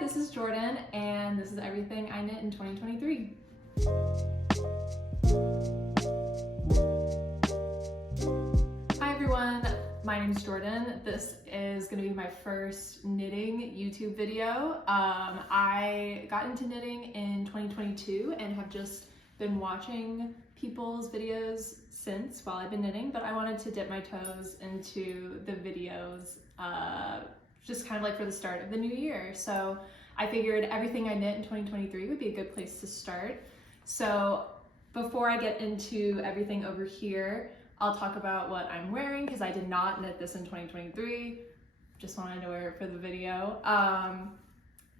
this is Jordan, and this is everything I knit in 2023. Hi everyone, my name's Jordan. This is going to be my first knitting YouTube video. I got into knitting in 2022 and have just been watching people's videos since while I've been knitting, but I wanted to dip my toes into the videos just kind of like for the start of the new year. So I figured everything I knit in 2023 would be a good place to start. So before I get into everything over here, I'll talk about what I'm wearing because I did not knit this in 2023. Just wanted to wear it for the video.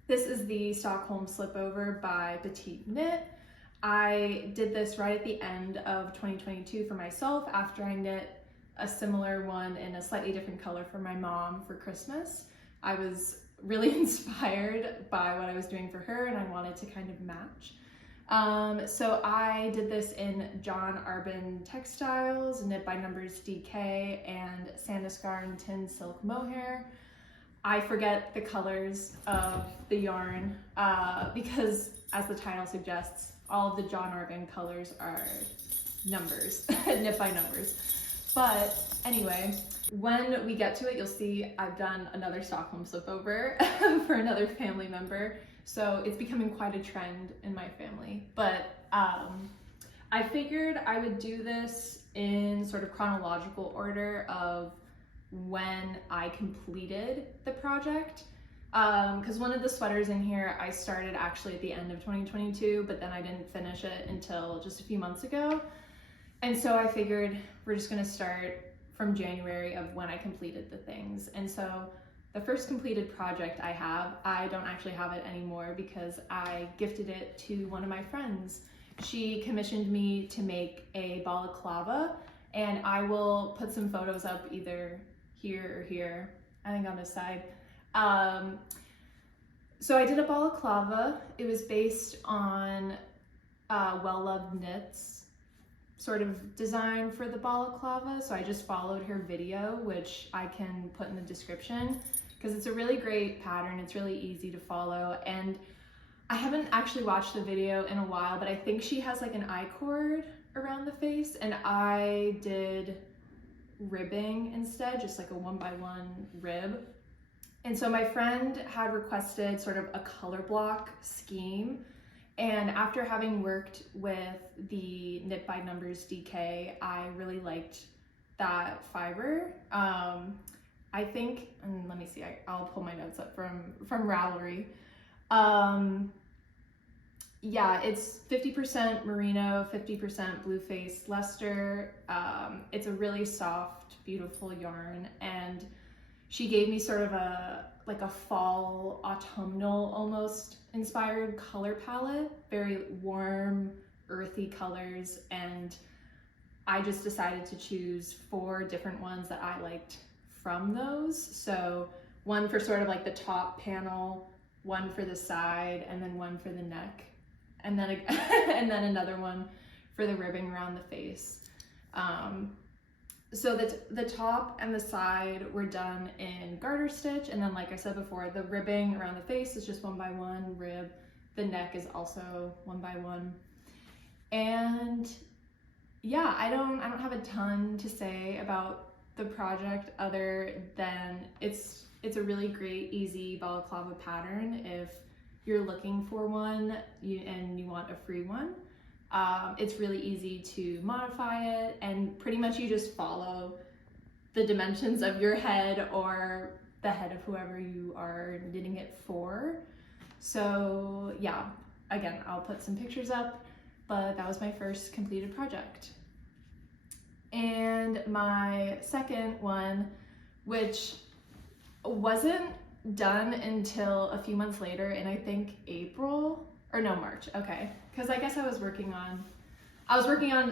This is the Stockholm Slipover by PetiteKnit. I did this right at the end of 2022 for myself after I knit a similar one in a slightly different color for my mom for Christmas. I was really inspired by what I was doing for her and I wanted to kind of match. So I did this in Arbon Textiles, knit by numbers DK, and Sandnes Garn Tin Silk Mohair. I forget the colors of the yarn because, as the title suggests, all of the Arbon colors are numbers, knit by numbers. But anyway, when we get to it, you'll see I've done another Stockholm Slipover for another family member. So it's becoming quite a trend in my family. But I figured I would do this in sort of chronological order of when I completed the project. Because one of the sweaters in here I started actually at the end of 2022, but then I didn't finish it until just a few months ago. And so I figured we're just gonna start from January of when I completed the things. And so the first completed project I don't actually have it anymore because I gifted it to one of my friends. She commissioned me to make a balaclava, and I will put some photos up either here or here, I think on this side. So I did a balaclava. It was based on Well Loved Knits sort of design for the balaclava. So I just followed her video, which I can put in the description because it's a really great pattern. It's really easy to follow. And I haven't actually watched the video in a while, but I think she has like an I-cord around the face, and I did ribbing instead, just like a 1x1 rib. And so my friend had requested sort of a color block scheme. And after having worked with the Knit by Numbers DK, I really liked that fiber. I think, and let me see, I'll pull my notes up from Ravelry. Yeah, it's 50% Merino, 50% Blue Face Leicester. It's a really soft, beautiful yarn, and she gave me sort of a fall, autumnal almost inspired color palette, very warm, earthy colors, and I just decided to choose 4 different ones that I liked from those. So one for sort of like the top panel, one for the side, and then one for the neck, and then and then another one for the ribbing around the face. So the top and the side were done in garter stitch, and then like I said before, the ribbing around the face is just 1x1 rib. The neck is also 1x1. And yeah, I don't have a ton to say about the project other than it's a really great, easy balaclava pattern if you're looking for one and you want a free one. It's really easy to modify it, and pretty much you just follow the dimensions of your head or the head of whoever you are knitting it for. So yeah, again, I'll put some pictures up, but that was my first completed project. And my second one, which wasn't done until a few months later in I think March, okay. Because I guess I was working on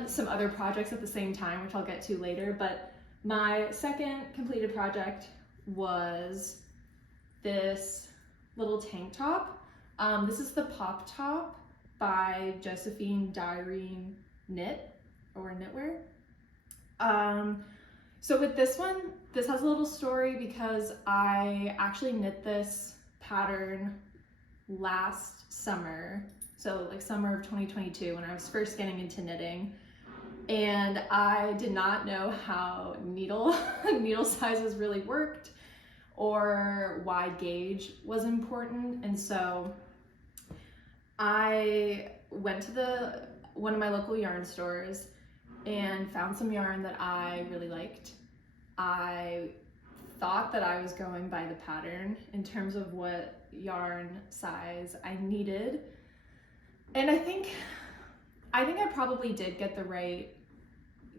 some other projects at the same time, which I'll get to later, but my second completed project was this little tank top. This is the Pop Top by Josefine Dyring Knitwear. So with this one, this has a little story because I actually knit this pattern last summer, so like summer of 2022 when I was first getting into knitting, and I did not know how needle sizes really worked or why gauge was important. And so I went to one of my local yarn stores and found some yarn that I really liked. I thought that I was going by the pattern in terms of what yarn size I needed. And I think I probably did get the right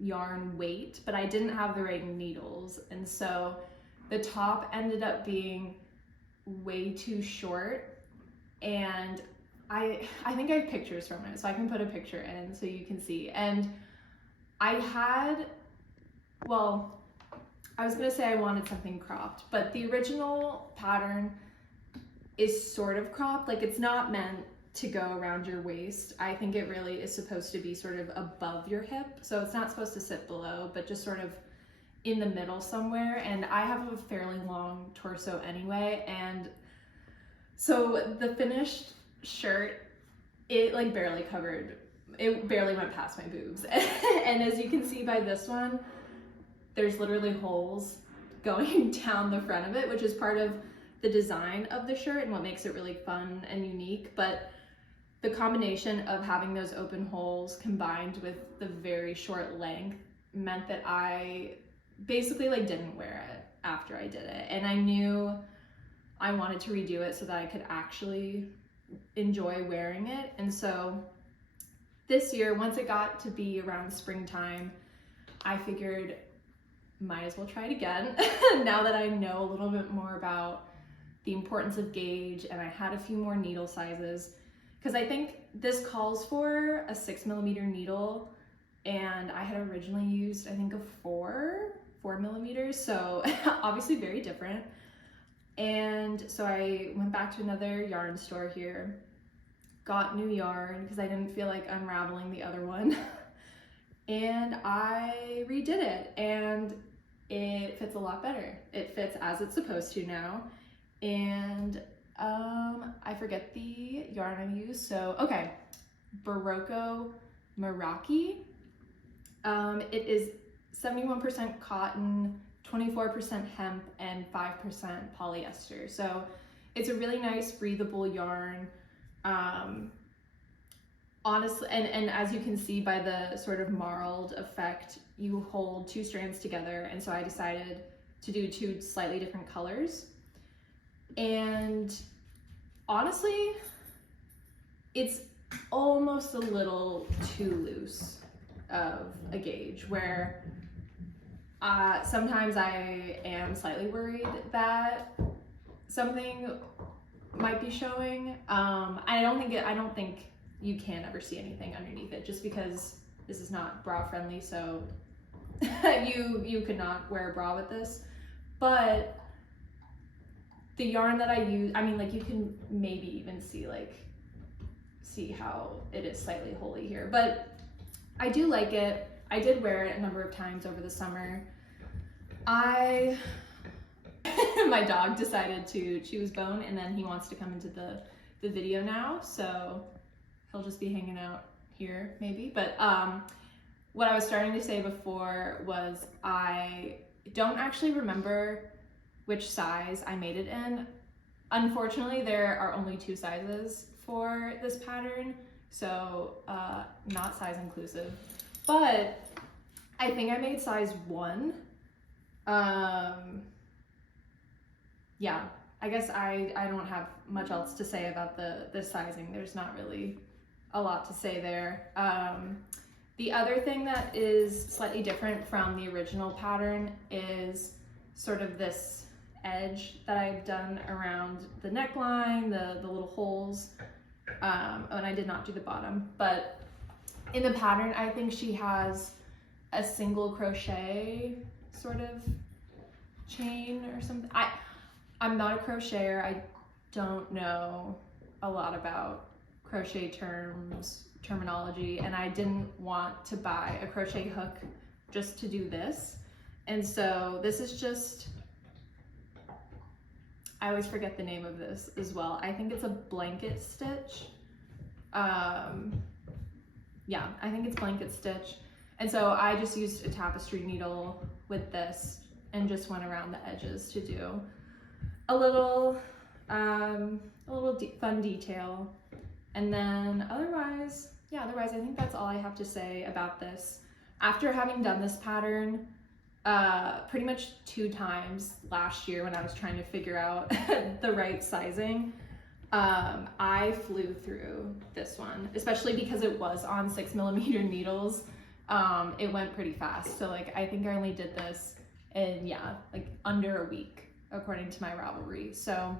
yarn weight, but I didn't have the right needles. And so the top ended up being way too short, and I think I have pictures from it, so I can put a picture in so you can see. And I had, well, I was gonna say I wanted something cropped, but the original pattern is sort of cropped. Like, it's not meant to go around your waist. I think it really is supposed to be sort of above your hip. So it's not supposed to sit below, but just sort of in the middle somewhere. And I have a fairly long torso anyway. And so the finished shirt, it like barely went past my boobs. And as you can see by this one, there's literally holes going down the front of it, which is part of the design of the shirt and what makes it really fun and unique. But the combination of having those open holes combined with the very short length meant that I basically like didn't wear it after I did it. And I knew I wanted to redo it so that I could actually enjoy wearing it. And so this year, once it got to be around springtime, I figured might as well try it again now that I know a little bit more about the importance of gauge, and I had a few more needle sizes, because I think this calls for a 6mm needle, and I had originally used I think a 4mm, so obviously very different. And so I went back to another yarn store here, got new yarn because I didn't feel like unraveling the other one, and I redid it, and it fits a lot better. It fits as it's supposed to now. And I forget the yarn I used. So, okay, Berroco Meraki. It is 71% cotton, 24% hemp, and 5% polyester. So it's a really nice breathable yarn. Honestly, and as you can see by the sort of marled effect, you hold two strands together, and so I decided to do two slightly different colors. And honestly, it's almost a little too loose of a gauge, where sometimes I am slightly worried that something might be showing. I don't think you can ever see anything underneath it, just because this is not bra friendly, so you could not wear a bra with this. But the yarn that I use, I mean, like, you can maybe even see how it is slightly holy here, but I do like it. I did wear it a number of times over the summer. My dog decided to choose bone, and then he wants to come into the video now, so he'll just be hanging out here maybe. But what I was starting to say before was I don't actually remember which size I made it in. Unfortunately, there are only two sizes for this pattern, so not size inclusive, but I think I made size 1. Yeah, I guess I don't have much else to say about the sizing. There's not really a lot to say there. The other thing that is slightly different from the original pattern is sort of this edge that I've done around the neckline, the little holes, and I did not do the bottom. But in the pattern, I think she has a single crochet sort of chain or something. I'm not a crocheter. I don't know a lot about crochet terminology, and I didn't want to buy a crochet hook just to do this. And so this is just I always forget the name of this as well. I think it's a blanket stitch. Yeah, I think it's blanket stitch. And so I just used a tapestry needle with this and just went around the edges to do a little fun detail. And then otherwise I think that's all I have to say about this. After having done this pattern pretty much 2 times last year when I was trying to figure out the right sizing, I flew through this one, especially because it was on 6mm needles. It went pretty fast. So like, I think I only did this in, like under a week, according to my Ravelry. So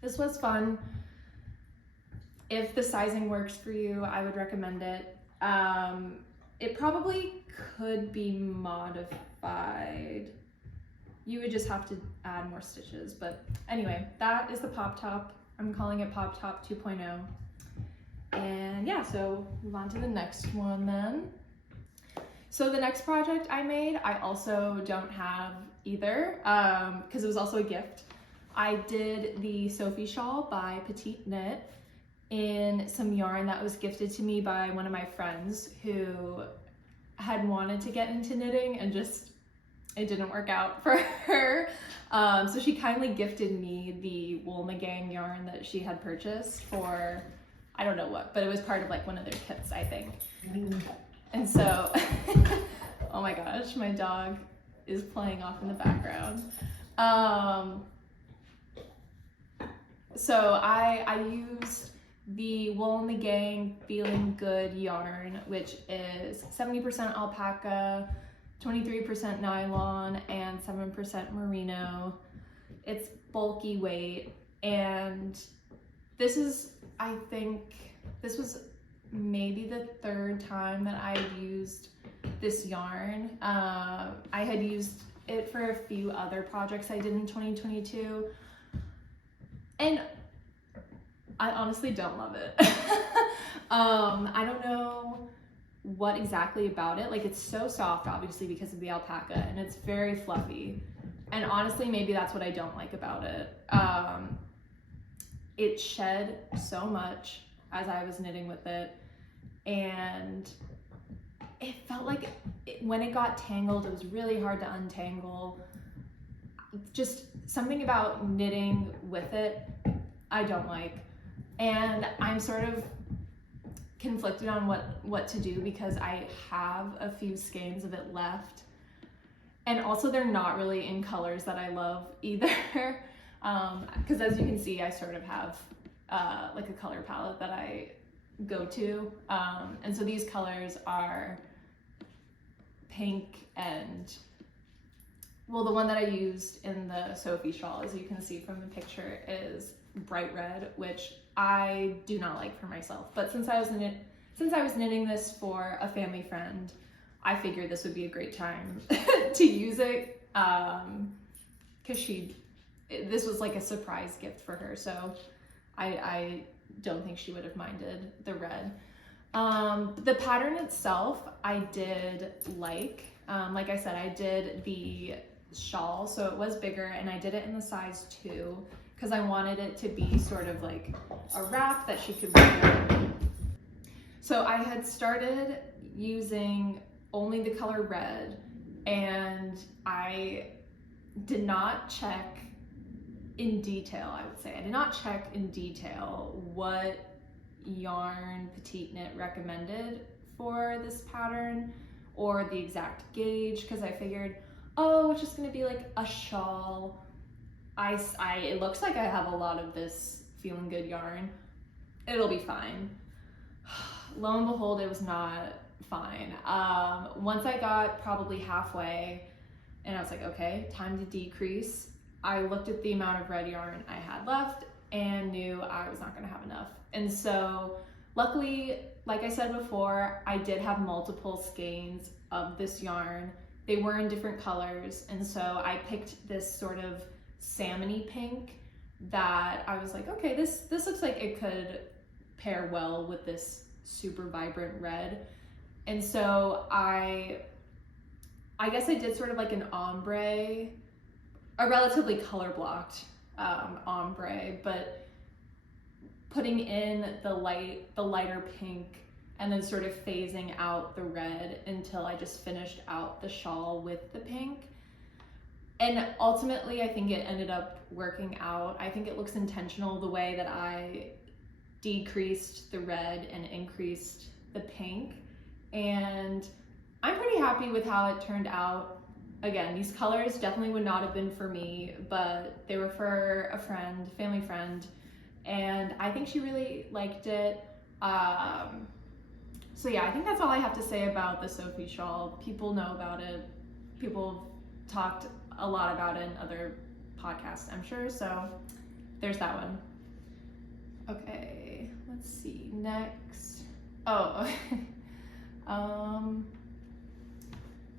this was fun. If the sizing works for you, I would recommend it. It probably could be modified. You would just have to add more stitches. But anyway, that is the Pop Top. I'm calling it Pop Top 2.0. And yeah, so move on to the next one then. So the next project I made, I also don't have either, because it was also a gift. I did the Sophie shawl by PetiteKnit in some yarn that was gifted to me by one of my friends who had wanted to get into knitting and just, it didn't work out for her. So she kindly gifted me the Wool Gang yarn that she had purchased for, I don't know what, but it was part of like one of their kits, I think. And so, oh my gosh, my dog is playing off in the background. So I used the Wool Gang Feeling Good yarn, which is 70% alpaca, 23% nylon, and 7% merino. It's bulky weight, and this is, I think, this was maybe the 3rd time that I used this yarn. I had used it for a few other projects I did in 2022, and I honestly don't love it. I don't know what exactly about it. Like, it's so soft, obviously, because of the alpaca, and it's very fluffy. And honestly, maybe that's what I don't like about it. It shed so much as I was knitting with it, and it felt like when it got tangled, it was really hard to untangle. Just something about knitting with it I don't like. And I'm sort of conflicted on what to do, because I have a few skeins of it left, and also they're not really in colors that I love either. Because as you can see, I sort of have like a color palette that I go to, and so these colors are pink and, well, the one that I used in the Sophie shawl, as you can see from the picture, is bright red, which I do not like for myself. But since I was knitting this for a family friend, I figured this would be a great time to use it, because this was like a surprise gift for her, so I don't think she would have minded the red. The pattern itself I did like I said, I did the shawl, so it was bigger, and I did it in the size 2 because I wanted it to be sort of like a wrap that she could wear. So I had started using only the color red, and I did not check in detail, I would say. I did not check in detail what yarn PetiteKnit recommended for this pattern or the exact gauge, because I figured, oh, it's just gonna be like a shawl. It looks like I have a lot of this Feeling Good yarn. It'll be fine. Lo and behold, it was not fine. Once I got probably halfway, and I was like, okay, time to decrease, I looked at the amount of red yarn I had left and knew I was not gonna have enough. And so luckily, like I said before, I did have multiple skeins of this yarn. They were in different colors, and so I picked this sort of salmony pink that I was like, okay, this looks like it could pair well with this super vibrant red. And so I guess I did sort of like an ombre, a relatively color blocked ombre, but putting in the lighter pink and then sort of phasing out the red until I just finished out the shawl with the pink. And ultimately, I think it ended up working out. I think it looks intentional the way that I decreased the red and increased the pink. And I'm pretty happy with how it turned out. Again, these colors definitely would not have been for me, but they were for a friend, family friend, and I think she really liked it. So yeah, I think that's all I have to say about the Sophie shawl. People know about it. People talked a lot about it in other podcasts, I'm sure, so there's that one. Okay, let's see, next. Oh,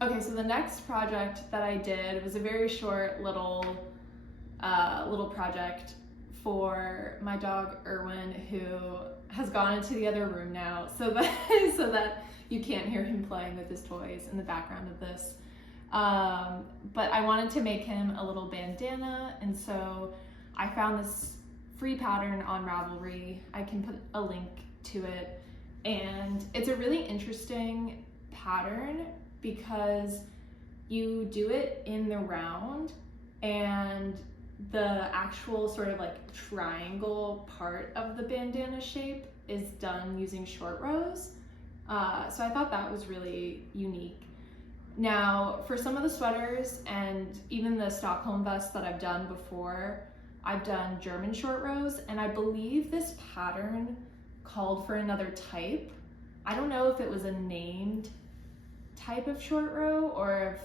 okay, so the next project that I did was a very short little project for my dog Irwin, who has gone into the other room now, so that you can't hear him playing with his toys in the background of this. But I wanted to make him a little bandana, and so I found this free pattern on Ravelry. I can put a link to it, and it's a really interesting pattern because you do it in the round, and the actual sort of like triangle part of the bandana shape is done using short rows. So I thought that was really unique. Now, for some of the sweaters and even the Stockholm vest that I've done before, I've done German short rows, and I believe this pattern called for another type. I don't know if it was a named type of short row or if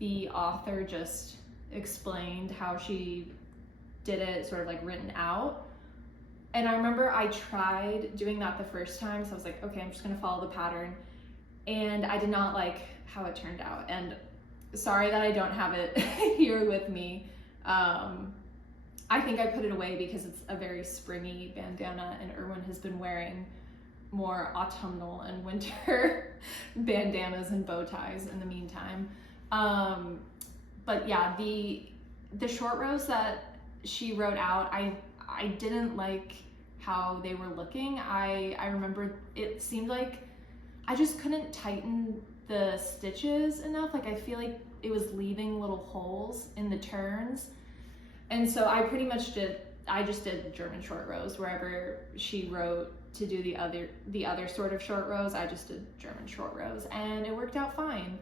the author just explained how she did it, sort of like written out. And I remember I tried doing that the first time, so I was like, okay, I'm just gonna follow the pattern. And I did not like how it turned out. And sorry that I don't have it here with me. I think I put it away because it's a very springy bandana, and Irwin has been wearing more autumnal and winter bandanas and bow ties in the meantime. But yeah, the short rows that she wrote out, I didn't like how they were looking. I remember it seemed like I just couldn't tighten the stitches enough. Like I feel like it was leaving little holes in the turns. And so I pretty much just did German short rows. Wherever she wrote to do the other sort of short rows, I just did German short rows, and it worked out fine.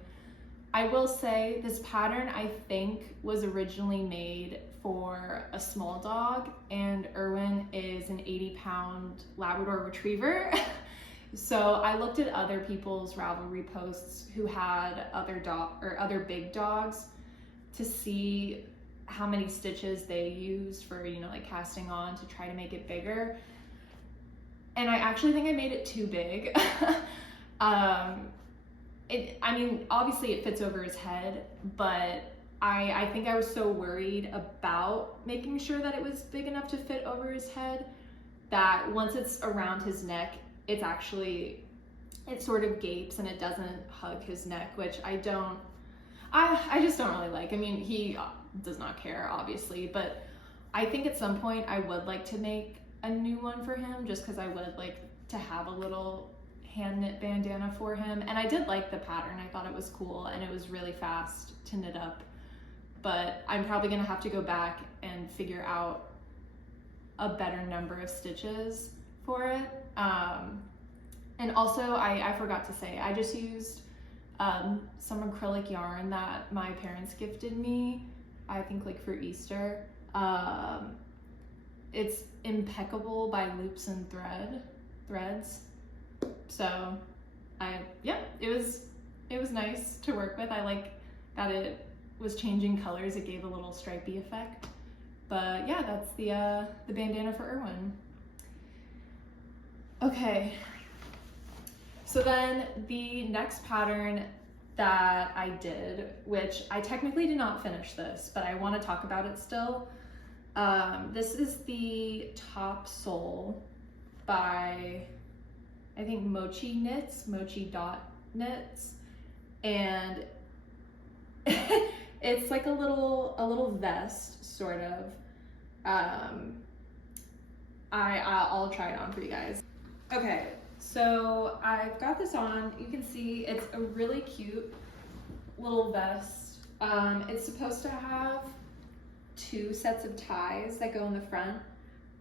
I will say this pattern, I think, was originally made for a small dog, and Irwin is an 80-pound Labrador Retriever. So I looked at other people's Ravelry posts who had other big dogs to see how many stitches they used for, like casting on to try to make it bigger. And I actually think I made it too big. I mean, obviously it fits over his head, but I think I was so worried about making sure that it was big enough to fit over his head that once it's around his neck, it sort of gapes and it doesn't hug his neck, which I just don't really like. I mean, he does not care, obviously, but I think at some point I would like to make a new one for him, just because I would like to have a little hand knit bandana for him. And I did like the pattern. I thought it was cool, and it was really fast to knit up, but I'm probably gonna have to go back and figure out a better number of stitches for it. And also I forgot to say, I just used some acrylic yarn that my parents gifted me, I think like for Easter. It's Impeccable by Loops and Threads. So it was nice to work with. I like that it was changing colors. It gave a little stripey effect. But yeah, that's the bandana for Irwin. Okay, so then the next pattern that I did, which I technically did not finish this, but I want to talk about it still. This is the top sole by, I think, Mochiknits, Mochi.knits, and it's like a little vest, sort of. I'll try it on for you guys. Okay, so I've got this on. You can see it's a really cute little vest. It's supposed to have 2 sets of ties that go in the front,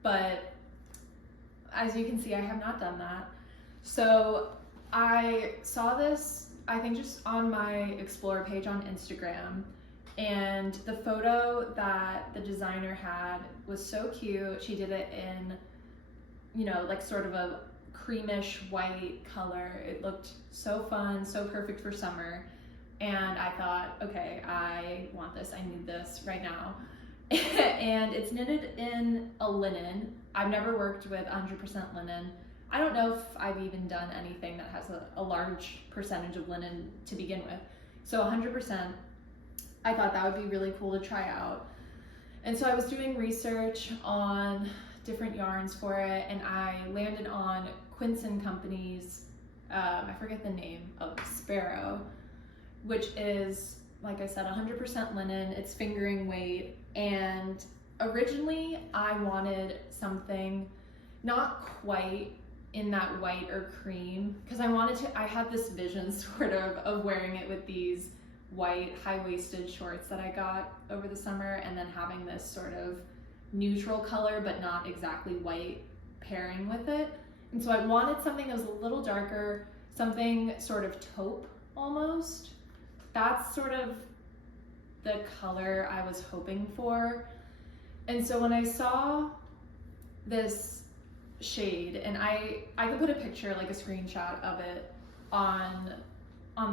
but as you can see, I have not done that. So I saw this, I think just on my Explore page on Instagram, and the photo that the designer had was so cute. She did it in, you know, like sort of a creamish white color. It looked so fun, so perfect for summer. And I thought, okay, I want this, I need this right now. And it's knitted in a linen. I've never worked with 100% linen. I don't know if I've even done anything that has a large percentage of linen to begin with. So 100%, I thought that would be really cool to try out. And so I was doing research on different yarns for it, and I landed on Quince and Company's, I forget the name of Sparrow, which is, like I said, 100% linen. It's fingering weight. And originally I wanted something not quite in that white or cream, because I had this vision sort of wearing it with these white high-waisted shorts that I got over the summer, and then having this sort of neutral color but not exactly white pairing with it. And so I wanted something that was a little darker, something sort of taupe almost. That's sort of the color I was hoping for. And so when I saw this shade, and I could put a picture, like a screenshot of it on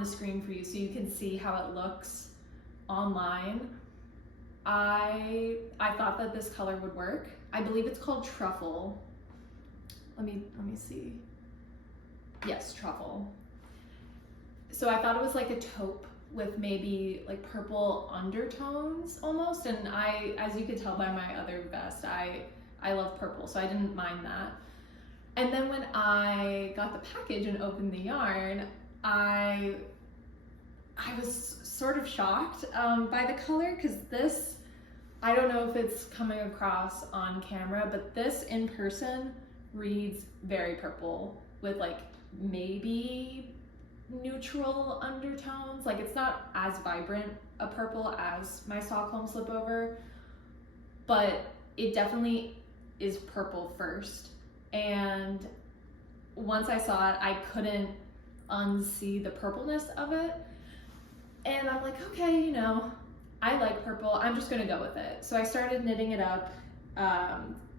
the screen for you so you can see how it looks online. I thought that this color would work. I believe it's called Truffle. Let me see. Yes, Truffle. So I thought it was like a taupe with maybe like purple undertones almost, and as you could tell by my other vest, I love purple, so I didn't mind that. And then when I got the package and opened the yarn, I was sort of shocked by the color, because this, I don't know if it's coming across on camera, but this in person reads very purple with like maybe neutral undertones. Like, it's not as vibrant a purple as my Stockholm slipover, but it definitely is purple first. And once I saw it, I couldn't unsee the purpleness of it. And I'm like, okay, you know, I like purple, I'm just gonna go with it. So I started knitting it up.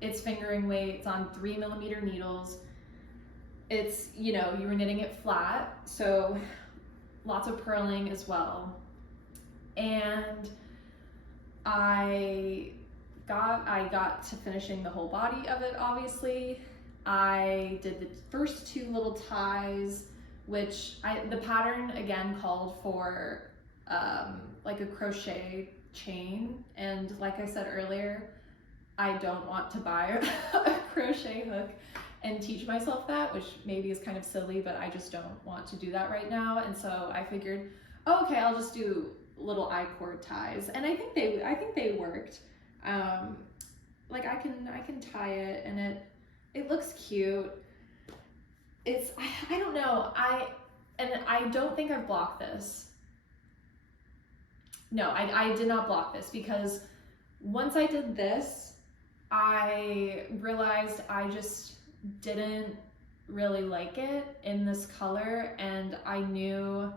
It's fingering weight, it's on 3mm needles. It's, you know, you were knitting it flat, so lots of purling as well. And I got to finishing the whole body of it, obviously. I did the first 2 little ties, which the pattern again called for like a crochet chain. And like I said earlier, I don't want to buy a crochet hook and teach myself that, which maybe is kind of silly, but I just don't want to do that right now. And so I figured, oh, okay, I'll just do little I-cord ties. And I think they worked. Like I can tie it, and it looks cute. It's, I don't know, I don't think I've blocked this. No, I did not block this, because once I did this, I realized I just didn't really like it in this color, and I knew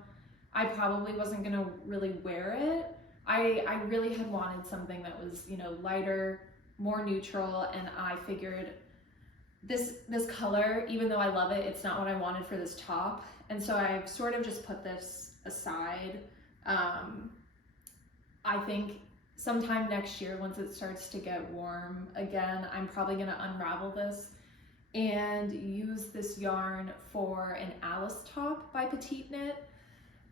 I probably wasn't gonna really wear it. I really had wanted something that was, you know, lighter, more neutral, and I figured this color, even though I love it, it's not what I wanted for this top. And so I've sort of just put this aside. I think sometime next year, once it starts to get warm again, I'm probably gonna unravel this and use this yarn for an Alice top by PetiteKnit.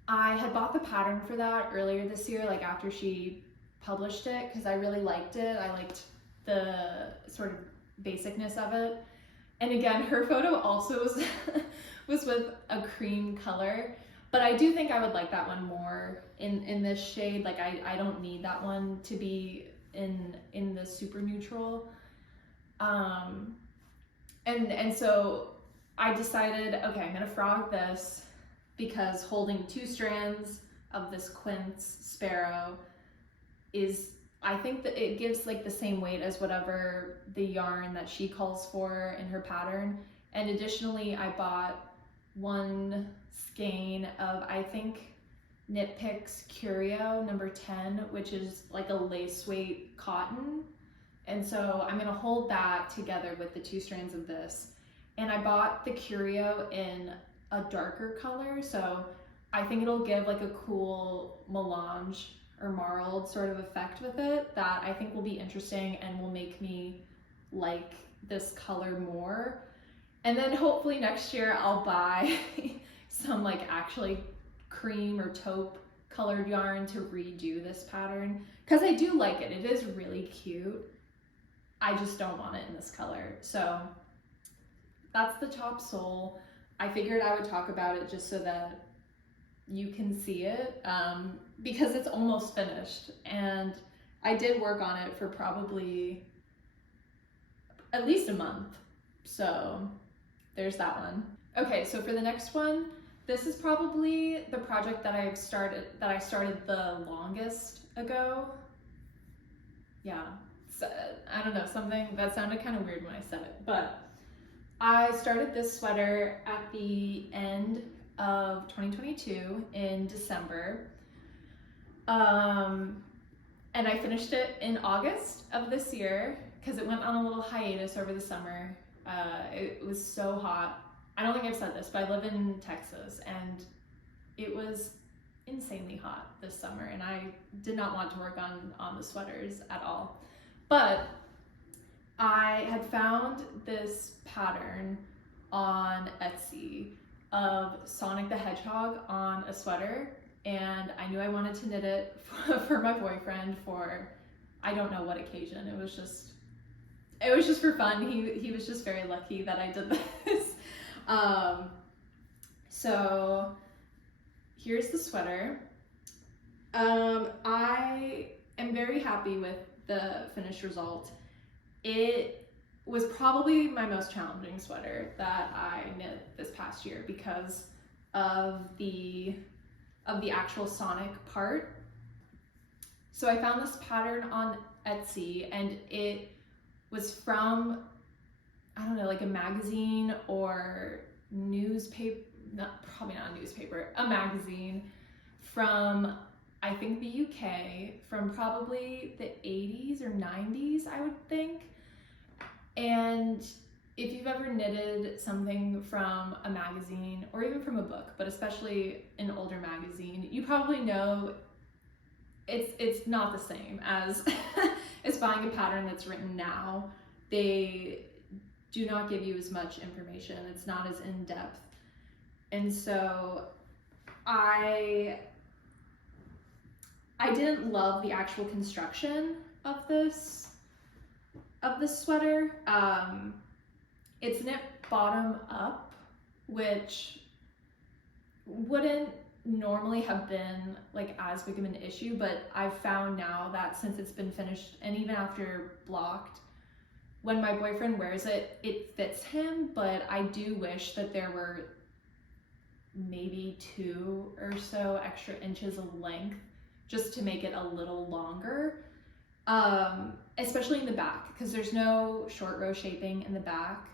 I had bought the pattern for that earlier this year, like after she published it, because I really liked it. I liked the sort of basicness of it. And again, her photo also was with a cream color, but I do think I would like that one more in this shade. Like I don't need that one to be in the super neutral. And so I decided, okay, I'm gonna frog this because holding 2 strands of this Quince Sparrow is, I think that it gives like the same weight as whatever the yarn that she calls for in her pattern. And additionally, I bought 1 skein of, I think, Knit Picks Curio number 10, which is like a lace weight cotton. And so I'm gonna hold that together with the 2 strands of this. And I bought the Curio in a darker color, so I think it'll give like a cool melange or marled sort of effect with it that I think will be interesting and will make me like this color more. And then hopefully next year I'll buy some like actually cream or taupe colored yarn to redo this pattern, because I do like it. It is really cute. I just don't want it in this color. So that's the top sole. I figured I would talk about it just so that you can see it, because it's almost finished, and I did work on it for probably at least a month. So there's that one. Okay, so for the next one, this is probably the project that I started the longest ago. Yeah, so, I don't know, something that sounded kind of weird when I said it, but I started this sweater at the end of 2022 in December, and I finished it in August of this year because it went on a little hiatus over the summer. It was so hot. I don't think I've said this, but I live in Texas, and it was insanely hot this summer, and I did not want to work on the sweaters at all. But I had found this pattern on Etsy of Sonic the Hedgehog on a sweater, and I knew I wanted to knit it for my boyfriend for, I don't know what occasion. It was just for fun. He was just very lucky that I did this. So here's the sweater. I am very happy with the finished result. It was probably my most challenging sweater that I knit this past year because of the actual Sonic part. So I found this pattern on Etsy, and it was from, I don't know, like a magazine or newspaper, probably not a newspaper, a magazine from, I think, the UK, from probably the 80s or 90s, I would think. And if you've ever knitted something from a magazine or even from a book, but especially an older magazine, you probably know it's not the same as as buying a pattern that's written now. They do not give you as much information. It's not as in-depth. And so I didn't love the actual construction of this sweater. It's knit bottom up, which wouldn't normally have been like as big of an issue, but I've found now that since it's been finished, and even after blocked, when my boyfriend wears it, it fits him, but I do wish that there were maybe 2 or so extra inches of length just to make it a little longer, especially in the back, because there's no short row shaping in the back,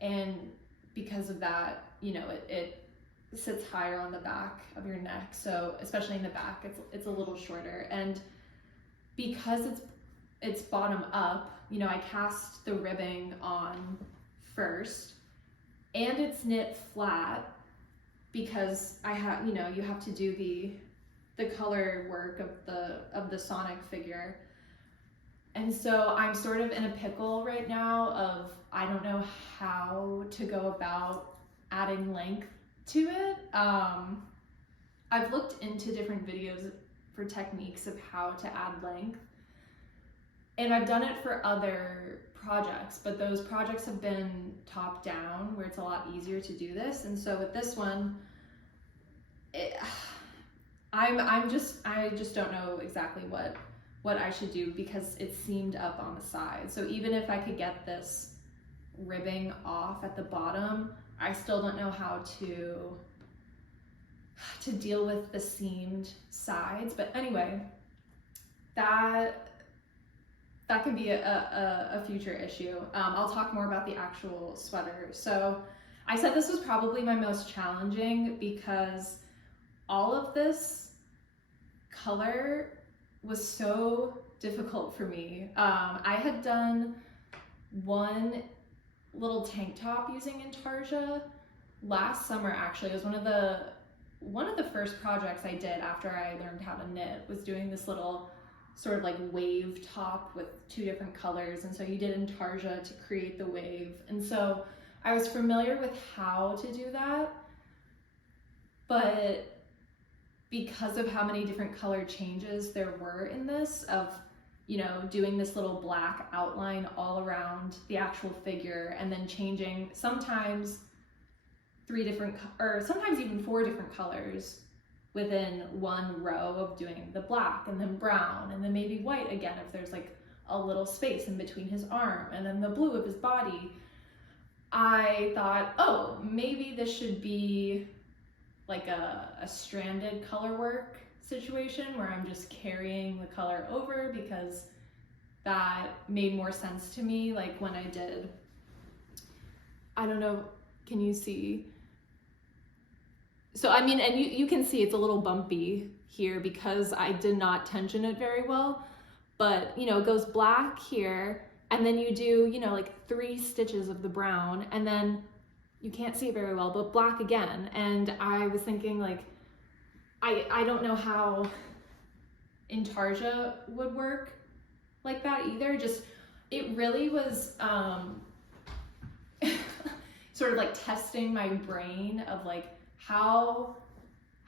and because of that, you know, it sits higher on the back of your neck, so especially in the back it's a little shorter. And because it's bottom up, you know, I cast the ribbing on first, and it's knit flat because I have, you know, you have to do the color work of the Sonic figure. And so I'm sort of in a pickle right now of, I don't know how to go about adding length to it. I've looked into different videos for techniques of how to add length, and I've done it for other projects, but those projects have been top down where it's a lot easier to do this. And so with this one, I just don't know exactly what what I should do because it seamed up on the side. So even if I could get this ribbing off at the bottom, I still don't know how to deal with the seamed sides. But anyway, that can be a future issue. I'll talk more about the actual sweater. So I said this was probably my most challenging because all of this color was so difficult for me. I had done one little tank top using Intarsia last summer. Actually, it was one of the first projects I did after I learned how to knit, was doing this little sort of like wave top with 2 different colors, and so you did Intarsia to create the wave, and so I was familiar with how to do that, but because of how many different color changes there were in this, of, you know, doing this little black outline all around the actual figure and then changing sometimes 3 different, or sometimes even 4 different colors within one row of doing the black and then brown and then maybe white again if there's like a little space in between his arm, and then the blue of his body. I thought, oh, maybe this should be like a stranded color work situation where I'm just carrying the color over, because that made more sense to me. Like when I did, I don't know, can you see? So I mean, and you can see it's a little bumpy here because I did not tension it very well, but you know, it goes black here, and then you do, you know, like 3 stitches of the brown, and then you can't see it very well, but black again. And I was thinking, like, I don't know how Intarsia would work like that either. Just, it really was sort of like testing my brain of like, how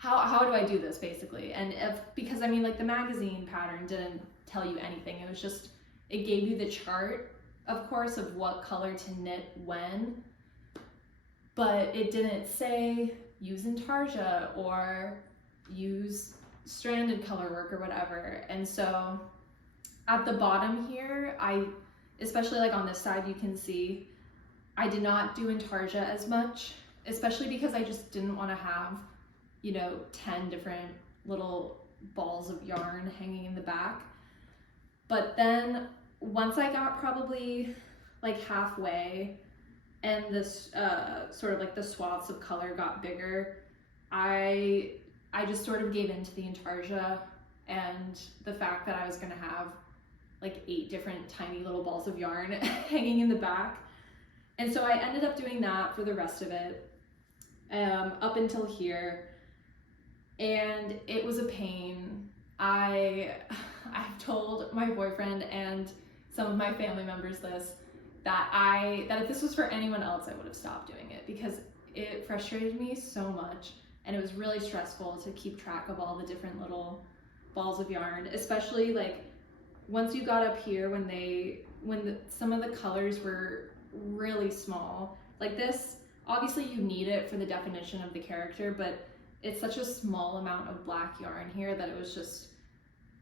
do I do this basically? And because I mean, like, the magazine pattern didn't tell you anything. It was just, it gave you the chart, of course, of what color to knit when, but it didn't say use Intarsia or use stranded color work or whatever. And so at the bottom here, especially like on this side, you can see I did not do Intarsia as much, especially because I just didn't want to have, you know, 10 different little balls of yarn hanging in the back. But then once I got probably like halfway and this sort of like the swaths of color got bigger, I just sort of gave into the Intarsia and the fact that I was gonna have like 8 different tiny little balls of yarn hanging in the back. And so I ended up doing that for the rest of it, up until here, and it was a pain. I've told my boyfriend and some of my family members this, that if this was for anyone else, I would have stopped doing it because it frustrated me so much, and it was really stressful to keep track of all the different little balls of yarn, especially like once you got up here when some of the colors were really small. Like this, obviously you need it for the definition of the character, but it's such a small amount of black yarn here that it was just,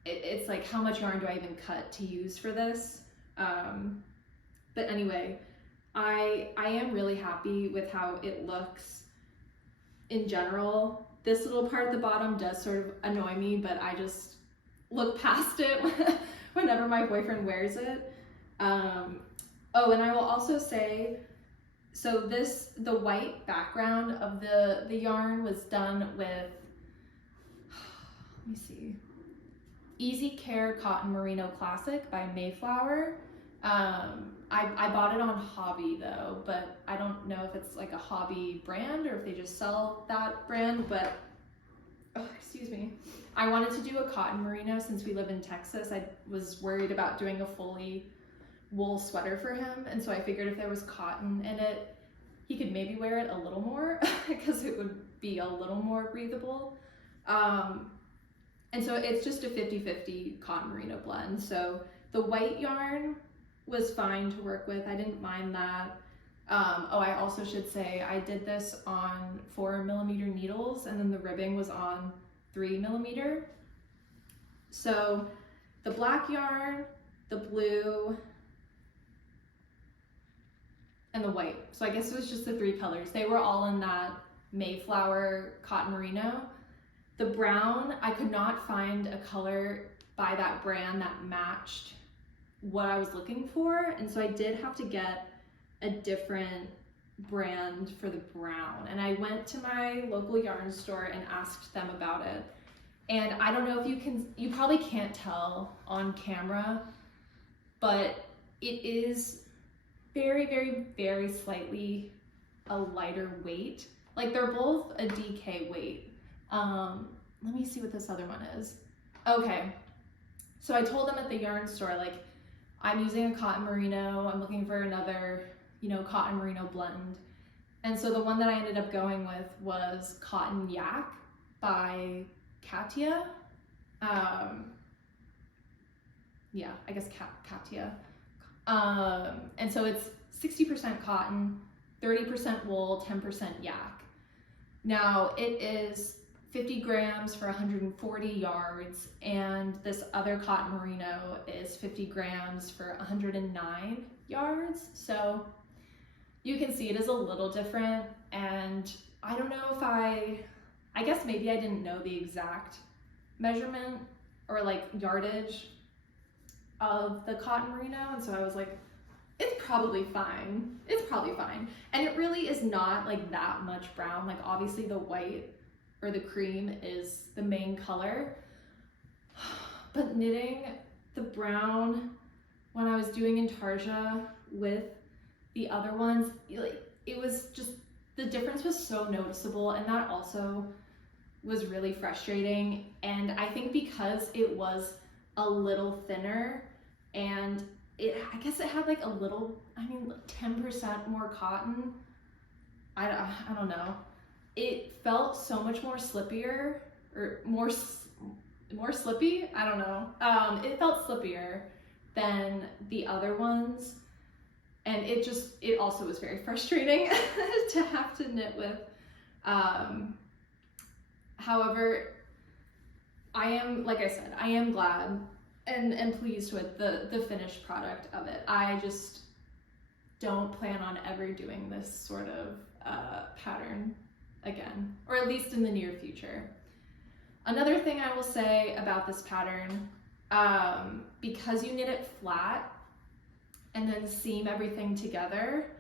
it's like, how much yarn do I even cut to use for this? But anyway, I am really happy with how it looks in general. This little part at the bottom does sort of annoy me, but I just look past it whenever my boyfriend wears it. Oh, and I will also say, so the white background of the yarn was done with, let me see, Easy Care Cotton Merino Classic by Mayflower. I bought it on Hobby though, but I don't know if it's like a Hobby brand or if they just sell that brand, but, oh, excuse me. I wanted to do a cotton merino since we live in Texas. I was worried about doing a fully wool sweater for him, and so I figured if there was cotton in it, he could maybe wear it a little more because it would be a little more breathable. And so it's just a 50-50 cotton merino blend. So the white yarn was fine to work with. I didn't mind that. Oh, I also should say I did this on 4mm needles, and then the ribbing was on 3mm. So the black yarn, the blue, and the white. So I guess it was just the 3 colors. They were all in that Mayflower cotton merino. The brown, I could not find a color by that brand that matched what I was looking for, and so I did have to get a different brand for the brown. And I went to my local yarn store and asked them about it. And I don't know if you probably can't tell on camera, but it is very, very, very slightly a lighter weight. Like they're both a DK weight. Let me see what this other one is. Okay, so I told them at the yarn store, like, I'm using a cotton merino, I'm looking for another, you know, cotton merino blend. And so the one that I ended up going with was Cotton-Yak by Katia. Yeah, I guess Katia. And so it's 60% cotton, 30% wool, 10% yak. Now it is 50 grams for 140 yards, and this other cotton merino is 50 grams for 109 yards. So you can see it is a little different, and I don't know if I guess maybe I didn't know the exact measurement or like yardage of the cotton merino, and so I was like, it's probably fine. It's probably fine. And it really is not like that much brown. Like obviously the white or the cream is the main color, but knitting the brown when I was doing intarsia with the other ones, like it was just, the difference was so noticeable, and that also was really frustrating. And I think because it was a little thinner, and I guess it had like a little, 10% more cotton. I don't know. It felt so much more slippier, or more slippy. I don't know. It felt slippier than the other ones, and it also was very frustrating to have to knit with. However, I am, like I said, I am glad and pleased with the finished product of it. I just don't plan on ever doing this sort of pattern again, or at least in the near future. Another thing I will say about this pattern, because you knit it flat and then seam everything together,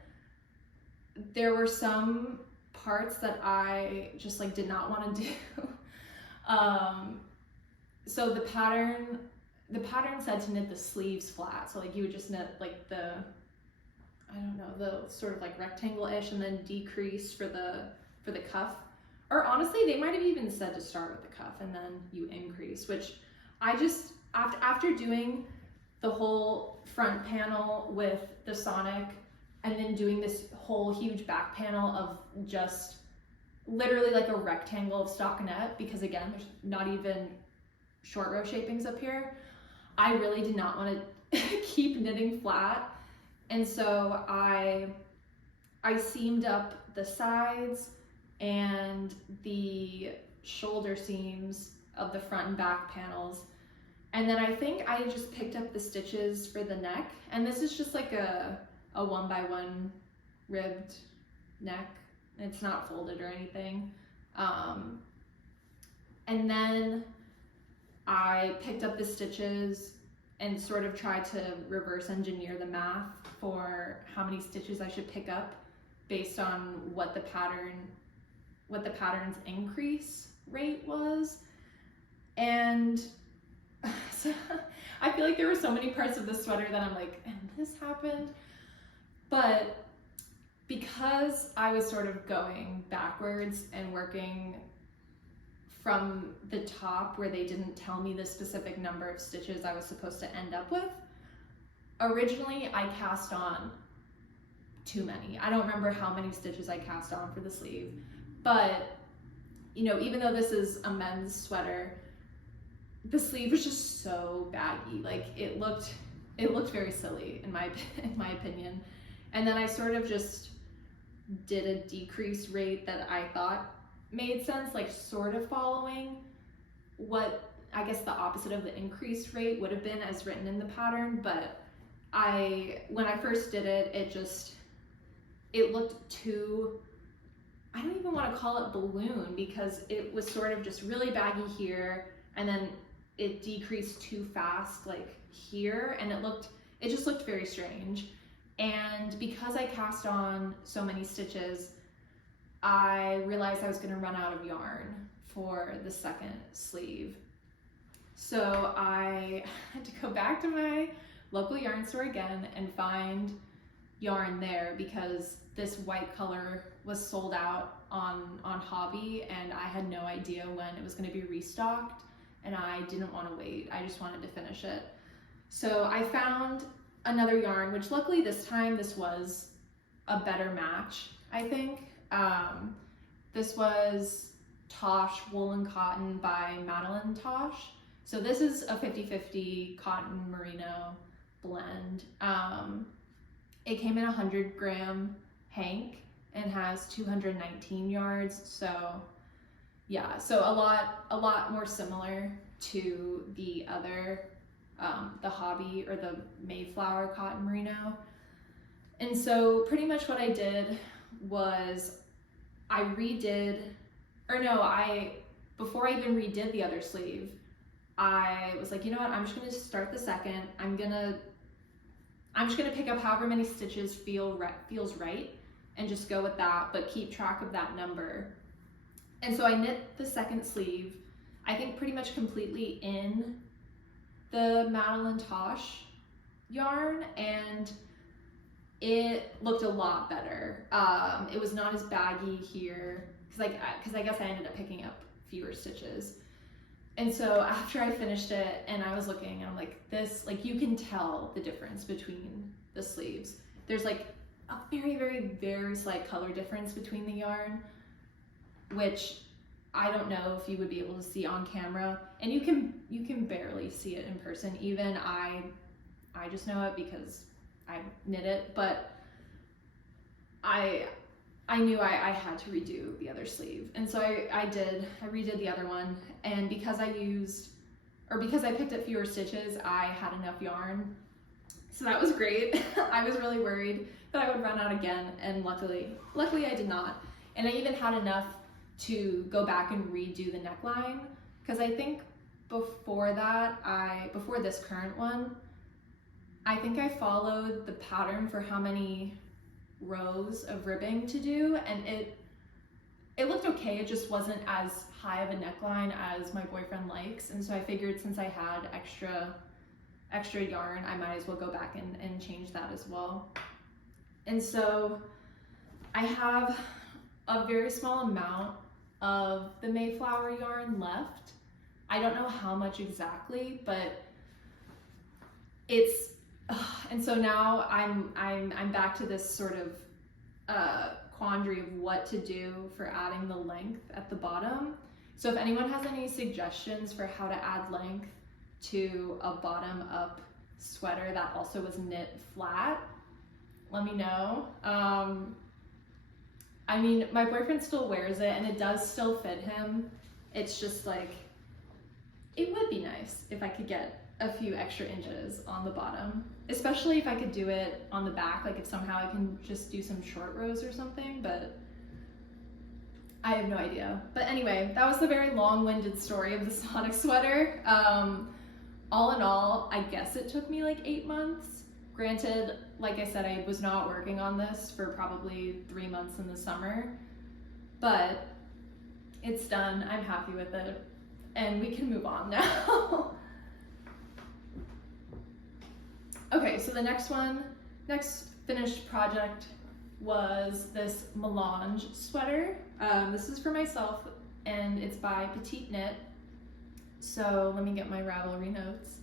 there were some parts that I just like did not want to do. So the pattern said to knit the sleeves flat, so like you would just knit like the, I don't know, the sort of like rectangle-ish, and then decrease for the cuff. Or honestly, they might have even said to start with the cuff and then you increase, which I just, after doing the whole front panel with the Sonic and then doing this whole huge back panel of just literally like a rectangle of stockinette, because again, there's not even short row shapings up here, I really did not want to keep knitting flat. And so I seamed up the sides and the shoulder seams of the front and back panels. And then I think I just picked up the stitches for the neck. And this is just like a 1x1 ribbed neck. It's not folded or anything. And then I picked up the stitches and sort of tried to reverse engineer the math for how many stitches I should pick up based on what the pattern's increase rate was. And so I feel like there were so many parts of the sweater that I'm like, and this happened. But because I was sort of going backwards and working from the top where they didn't tell me the specific number of stitches I was supposed to end up with, originally I cast on too many. I don't remember how many stitches I cast on for the sleeve, but you know, even though this is a men's sweater, the sleeve was just so baggy. Like it looked very silly in my opinion. And then I sort of just did a decrease rate that I thought made sense, like sort of following what I guess the opposite of the increased rate would have been as written in the pattern, but when I first did it, it looked too, I don't even want to call it balloon, because it was sort of just really baggy here, and then it decreased too fast like here, and it just looked very strange. And because I cast on so many stitches, I realized I was going to run out of yarn for the second sleeve. So I had to go back to my local yarn store again and find yarn there, because this white color was sold out on Hobby, and I had no idea when it was going to be restocked, and I didn't want to wait. I just wanted to finish it. So I found another yarn, which luckily this time this was a better match, I think. This was Tosh Woolen Cotton by madelinetosh. So this is a 50-50 cotton merino blend. It came in a 100-gram hank and has 219 yards. So yeah, so a lot more similar to the other, the Hobby or the Mayflower cotton merino. And so pretty much what I did was before I even redid the other sleeve, I was like, you know what, I'm just gonna start the second. I'm just gonna pick up however many stitches feels right and just go with that, but keep track of that number. And so I knit the second sleeve, I think pretty much completely in the madelinetosh yarn, and it looked a lot better. It was not as baggy here, because I guess I ended up picking up fewer stitches. And so after I finished it and I was looking, and I'm like, you can tell the difference between the sleeves. There's like a very, very, very slight color difference between the yarn, which I don't know if you would be able to see on camera, and you can barely see it in person. Even I just know it because I knit it, but I knew I had to redo the other sleeve. And so I redid the other one, and because I picked up fewer stitches, I had enough yarn. So that was great. I was really worried that I would run out again, and luckily I did not. And I even had enough to go back and redo the neckline, because I think before this current one, I think I followed the pattern for how many rows of ribbing to do, and it looked okay. It just wasn't as high of a neckline as my boyfriend likes, and so I figured since I had extra yarn, I might as well go back and change that as well. And so I have a very small amount of the Mayflower yarn left. I don't know how much exactly, but and so now I'm back to this sort of quandary of what to do for adding the length at the bottom. So if anyone has any suggestions for how to add length to a bottom up sweater that also was knit flat, let me know. I mean, my boyfriend still wears it and it does still fit him. It's just like, it would be nice if I could get a few extra inches on the bottom, especially if I could do it on the back, like if somehow I can just do some short rows or something, but I have no idea. But anyway, that was the very long-winded story of the Sonic sweater. All in all, I guess it took me like 8 months. Granted, like I said, I was not working on this for probably 3 months in the summer, but it's done. I'm happy with it, and we can move on now. Okay, so the next finished project was this Mélange sweater. This is for myself, and it's by PetiteKnit. So let me get my Ravelry notes.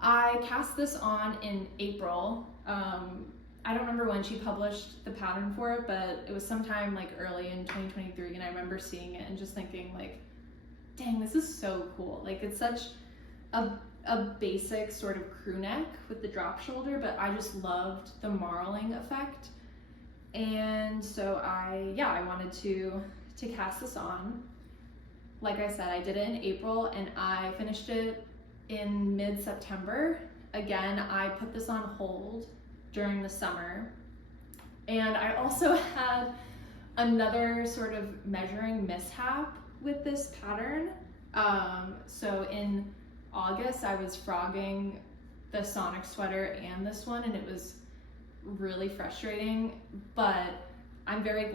I cast this on in April. I don't remember when she published the pattern for it, but it was sometime like early in 2023, and I remember seeing it and just thinking like, dang, this is so cool. Like, it's such a basic sort of crew neck with the drop shoulder, but I just loved the marling effect. And so I wanted to cast this on. like I said, I did it in April and I finished it in mid-September. Again, I put this on hold during the summer. And I also had another sort of measuring mishap with this pattern. So in August, I was frogging the Sonic sweater and this one, and it was really frustrating, but I'm very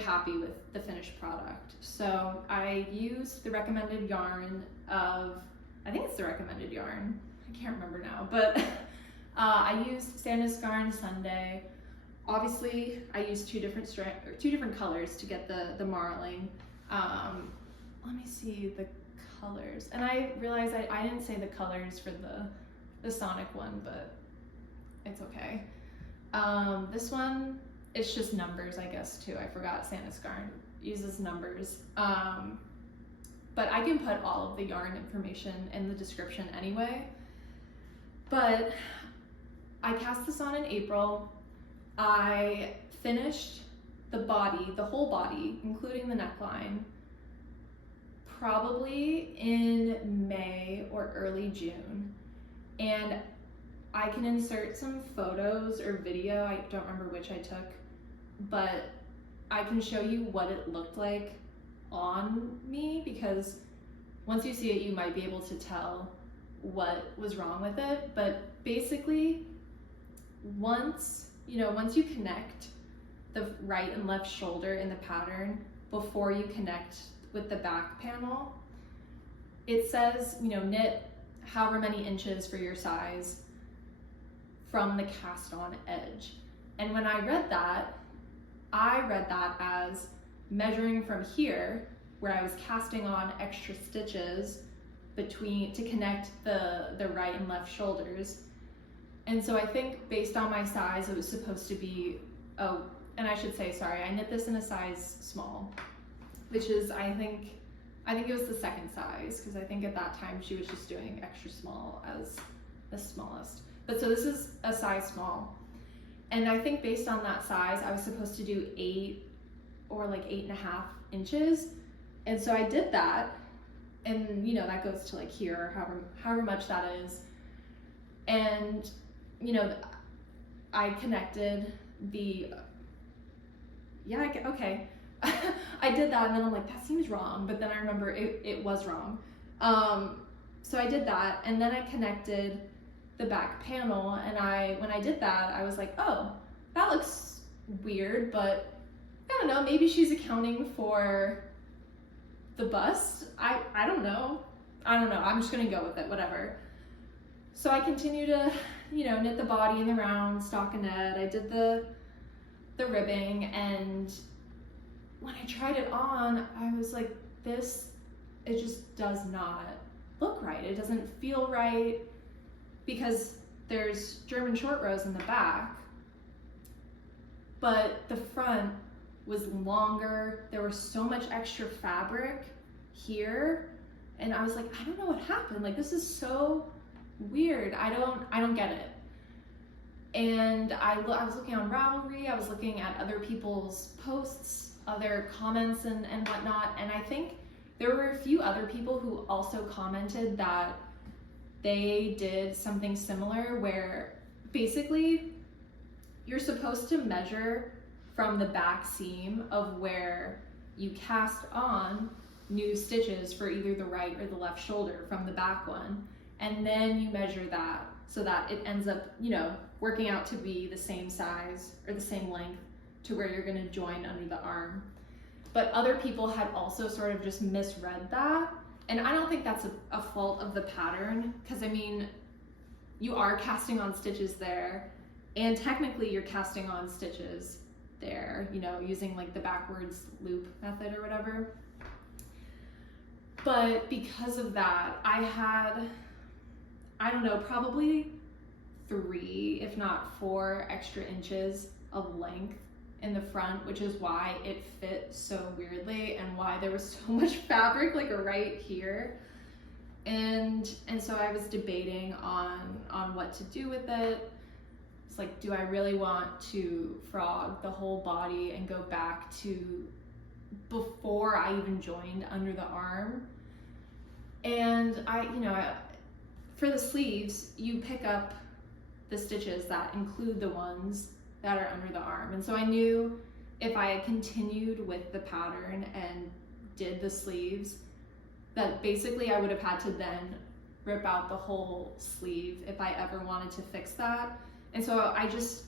happy with the finished product. So I used the recommended yarn of, I think it's the recommended yarn, I can't remember now, but I used Sandnes Garn Sunday. Obviously, I used two different colors to get the marling. Let me see the colors. And I realized I didn't say the colors for the Sonic one, but it's okay. This one, it's just numbers, I guess, too. I forgot Sandnes Garn uses numbers. But I can put all of the yarn information in the description anyway. But I cast this on in April. I finished the body, the whole body, including the neckline, probably in May or early June. And I can insert some photos or video, I don't remember which I took, but I can show you what it looked like on me, because once you see it, you might be able to tell what was wrong with it. But basically, once you connect the right and left shoulder in the pattern before you connect with the back panel, it says, knit however many inches for your size from the cast on edge. And when I read that as measuring from here, where I was casting on extra stitches to connect the right and left shoulders. And so I think based on my size, it was supposed to be, and I should say, sorry, I knit this in a size small, which is, I think it was the second size, because I think at that time she was just doing extra small as the smallest. But so this is a size small. And I think based on that size, I was supposed to do 8 or like 8.5 inches. And so I did that, and that goes to like here, however much that is. And I connected okay. I did that, and then I'm like, that seems wrong, but then I remember it was wrong. So I did that, and then I connected the back panel, and when I did that, I was like, oh, that looks weird, but I don't know, maybe she's accounting for the bust. I don't know. I'm just gonna go with it, whatever. So I continue to, knit the body in the round stockinette. I did the ribbing, and when I tried it on, I was like, it just does not look right. It doesn't feel right, because there's German short rows in the back, but the front was longer. There was so much extra fabric here, and I was like, I don't know what happened. Like, this is so weird. I don't get it. And I was looking on Ravelry, I was looking at other people's posts, other comments and whatnot, and I think there were a few other people who also commented that they did something similar, where basically you're supposed to measure from the back seam of where you cast on new stitches for either the right or the left shoulder from the back one, and then you measure that so that it ends up, working out to be the same size or the same length to where you're going to join under the arm. But other people had also sort of just misread that, and I don't think that's a fault of the pattern, because I mean, you are casting on stitches there, and technically you're casting on stitches there, using like the backwards loop method or whatever. But because of that, I had, I don't know, probably 3, if not 4 extra inches of length in the front, which is why it fit so weirdly and why there was so much fabric like right here. And so I was debating on what to do with it. It's like, do I really want to frog the whole body and go back to before I even joined under the arm. And for the sleeves, you pick up the stitches that include the ones that are under the arm. And so I knew if I had continued with the pattern and did the sleeves, that basically I would have had to then rip out the whole sleeve if I ever wanted to fix that. And so I just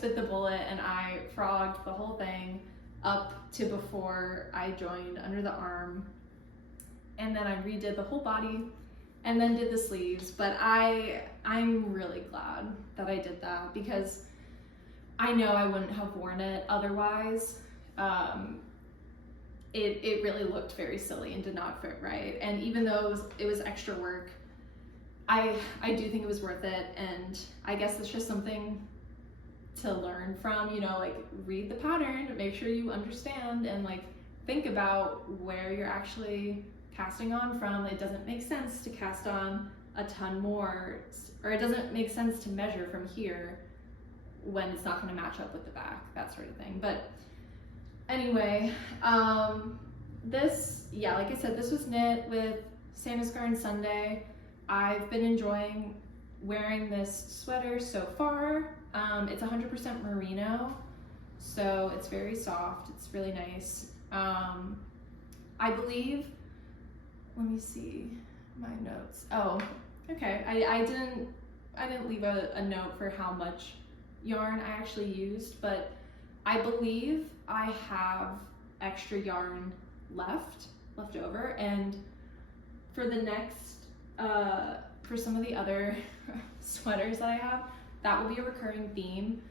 bit the bullet and I frogged the whole thing up to before I joined under the arm. And then I redid the whole body and then did the sleeves. But I'm really glad that I did that, because I know I wouldn't have worn it otherwise. It really looked very silly and did not fit right. And even though it was extra work, I do think it was worth it. And I guess it's just something to learn from, like read the pattern, make sure you understand, and like think about where you're actually casting on from. It doesn't make sense to cast on a ton more, or it doesn't make sense to measure from here when it's not going to match up with the back, that sort of thing. But anyway, this, like I said, this was knit with Sandnes Garn Sunday. I've been enjoying wearing this sweater so far. It's 100% merino, so it's very soft. It's really nice. I believe, let me see my notes. Oh, okay. I didn't leave a note for how much yarn I actually used, but I believe I have extra yarn left over, and for the next, for some of the other sweaters that I have, that will be a recurring theme.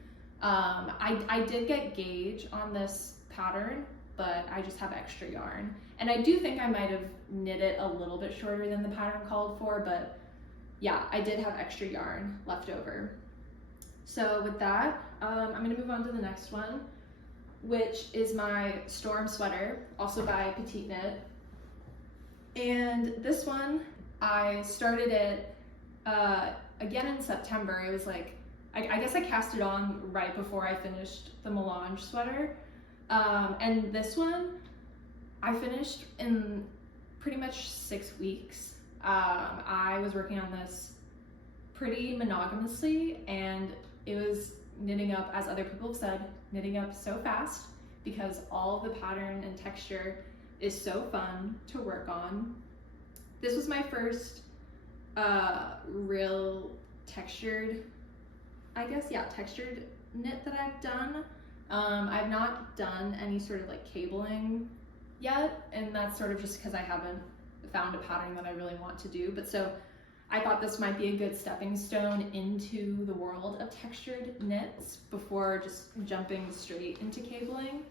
I did get gauge on this pattern, but I just have extra yarn. And I do think I might have knit it a little bit shorter than the pattern called for, but yeah, I did have extra yarn left over. So with that, I'm gonna move on to the next one, which is my Storm sweater, also by PetiteKnit. And this one, I started it again in September. It was like, I guess I cast it on right before I finished the Mélange sweater. And this one, I finished in pretty much 6 weeks. I was working on this pretty monogamously, and it was knitting up, as other people have said, knitting up so fast, because all the pattern and texture is so fun to work on. This was my first real textured, textured knit that I've done. I've not done any sort of like cabling yet, and that's sort of just because I haven't found a pattern that I really want to do. But so I thought this might be a good stepping stone into the world of textured knits before just jumping straight into cabling.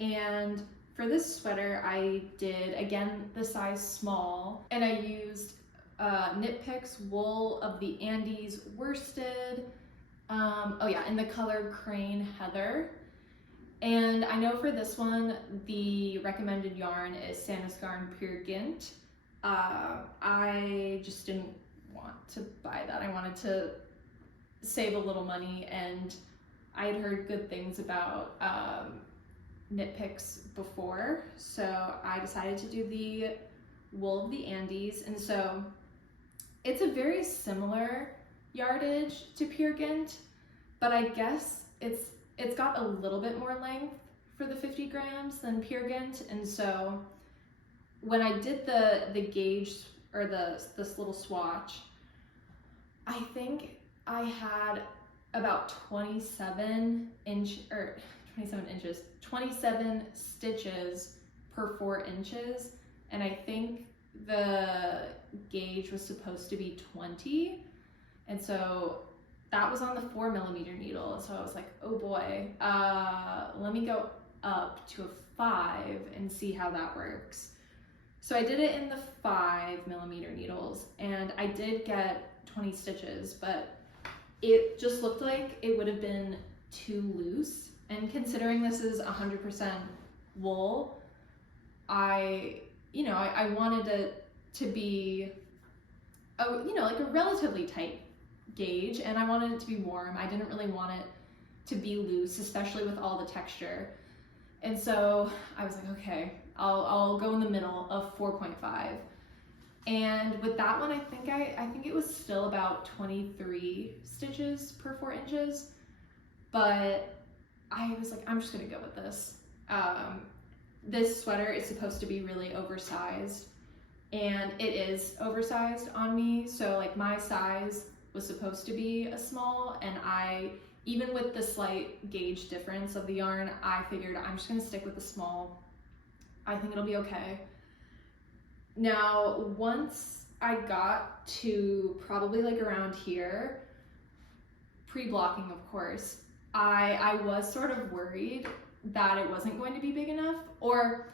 And for this sweater, I did, again, the size small, and I used Knit Picks wool of the Andes worsted, in the color Crane Heather. And I know for this one, the recommended yarn is Sandnes Garn Pure Gint. I just didn't want to buy that. I wanted to save a little money, and I had heard good things about Knit Picks before, so I decided to do the wool of the Andes. And so it's a very similar yardage to Pure Gint, but I guess it's got a little bit more length for the 50 grams than Pure Gint. And so when I did the gauge, or this little swatch, I think I had about 27 stitches per 4 inches, and I think the gauge was supposed to be 20, and so that was on the 4mm needle. So I was like, oh boy, let me go up to a 5 and see how that works. So I did it in the 5mm needles, and I did get 20 stitches, but it just looked like it would have been too loose. And considering this is 100% wool, I wanted it to be like a relatively tight gauge, and I wanted it to be warm. I didn't really want it to be loose, especially with all the texture. And so I was like, okay, I'll go in the middle of 4.5. And with that one, I think it was still about 23 stitches per 4 inches, but I was like, I'm just gonna go with this. This sweater is supposed to be really oversized, and it is oversized on me. So like my size was supposed to be a small, and even with the slight gauge difference of the yarn, I figured I'm just gonna stick with the small. I think it'll be okay. Now, once I got to probably like around here, pre-blocking of course, I was sort of worried that it wasn't going to be big enough, or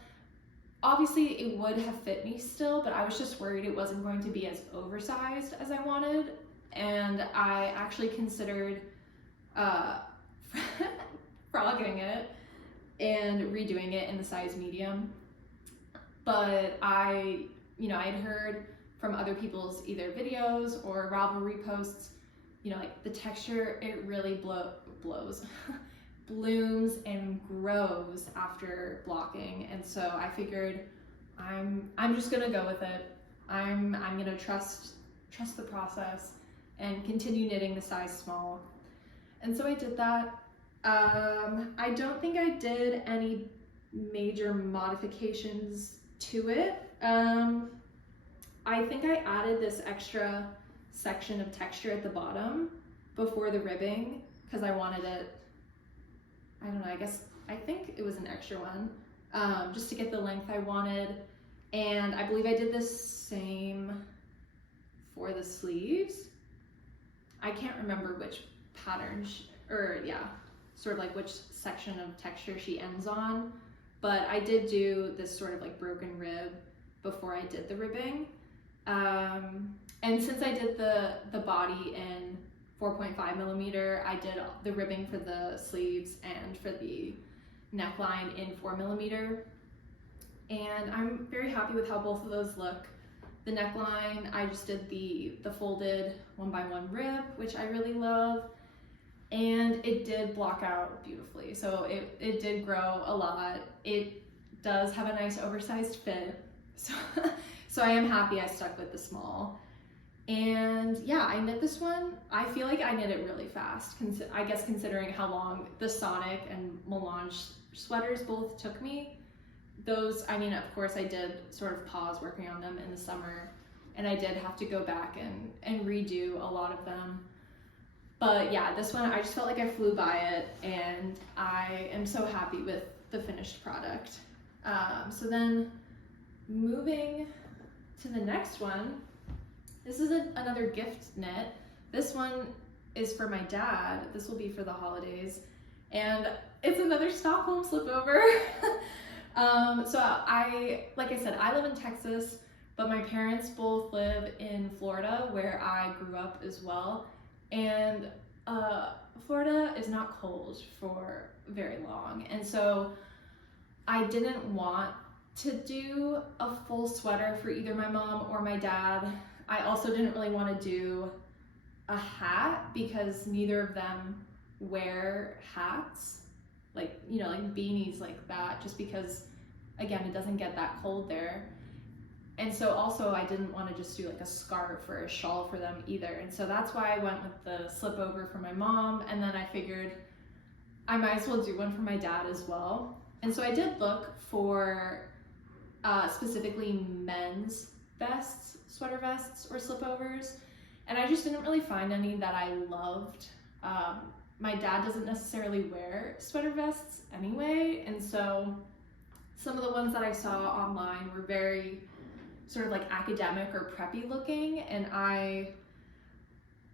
obviously it would have fit me still, but I was just worried it wasn't going to be as oversized as I wanted. And I actually considered frogging it and redoing it in the size medium. But I'd heard from other people's either videos or Ravelry posts, like the texture, it really blooms and grows after blocking. And so I figured I'm just gonna go with it. I'm gonna trust the process and continue knitting the size small. And so I did that. I don't think I did any major modifications to it. I think I added this extra section of texture at the bottom before the ribbing because I wanted it, I don't know, I think it was an extra one, just to get the length I wanted. And I believe I did the same for the sleeves. I can't remember which pattern, sort of like which section of texture she ends on, but I did do this sort of like broken rib before I did the ribbing. And since I did the body in 4.5 millimeter, I did the ribbing for the sleeves and for the neckline in 4 millimeter. And I'm very happy with how both of those look. The neckline, I just did the folded 1x1 rib, which I really love. And it did block out beautifully. So it did grow a lot. It does have a nice oversized fit. So I am happy I stuck with the small. And yeah, I knit this one. I feel like I knit it really fast, I guess considering how long the Sonic and Mélange sweaters both took me. Those, of course I did sort of pause working on them in the summer, and I did have to go back and redo a lot of them. But yeah, this one, I just felt like I flew by it, and I am so happy with the finished product. So then moving to the next one, this is another gift knit. This one is for my dad. This will be for the holidays. And it's another Stockholm slipover. So like I said, I live in Texas, but my parents both live in Florida, where I grew up as well. And Florida is not cold for very long. And so I didn't want to do a full sweater for either my mom or my dad. I also didn't really want to do a hat because neither of them wear hats, like beanies like that, just because, again, it doesn't get that cold there. And so also I didn't want to just do like a scarf or a shawl for them either. And so that's why I went with the slip over for my mom. And then I figured I might as well do one for my dad as well. And so I did look for specifically men's vests, sweater vests, or slipovers, and I just didn't really find any that I loved. My dad doesn't necessarily wear sweater vests anyway, and so some of the ones that I saw online were very sort of like academic or preppy looking, and I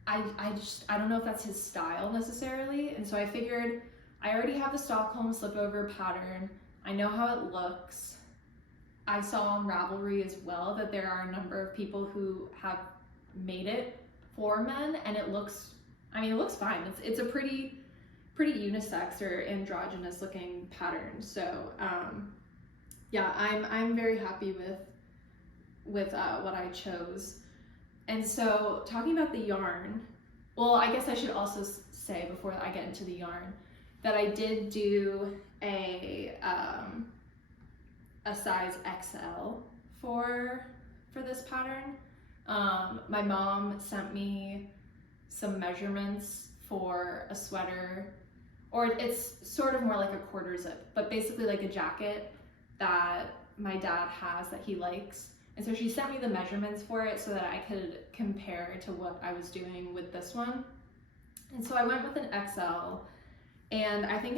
don't know if that's his style necessarily. And so I figured I already have the Stockholm slipover pattern. I know how it looks. I saw on Ravelry as well that there are a number of people who have made it for men, and it looks fine. It's a pretty unisex or androgynous looking pattern. So yeah, I'm very happy with what I chose. And so talking about the yarn, well, I guess I should also say before I get into the yarn, that I did do a size XL for this pattern. My mom sent me some measurements for a sweater, or it's sort of more like a quarter zip, but basically like a jacket that my dad has that he likes. And so she sent me the measurements for it so that I could compare to what I was doing with this one. And so I went with an XL, and I think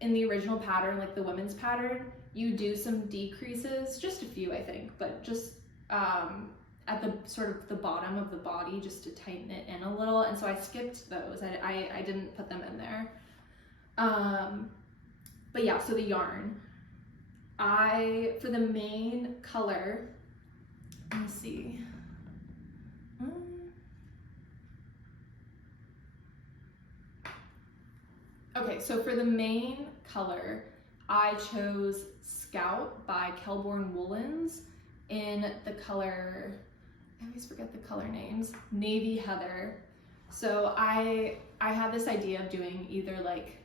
in the original pattern, like the women's pattern, you do some decreases, just a few I think, but just at the sort of the bottom of the body just to tighten it in a little. And so I skipped those. I didn't put them in there. But yeah, so the yarn. For the main color, let me see. Okay, so for the main color, I chose Scout by Kelborn Woolens in the color, I always forget the color names, Navy Heather. So I had this idea of doing either like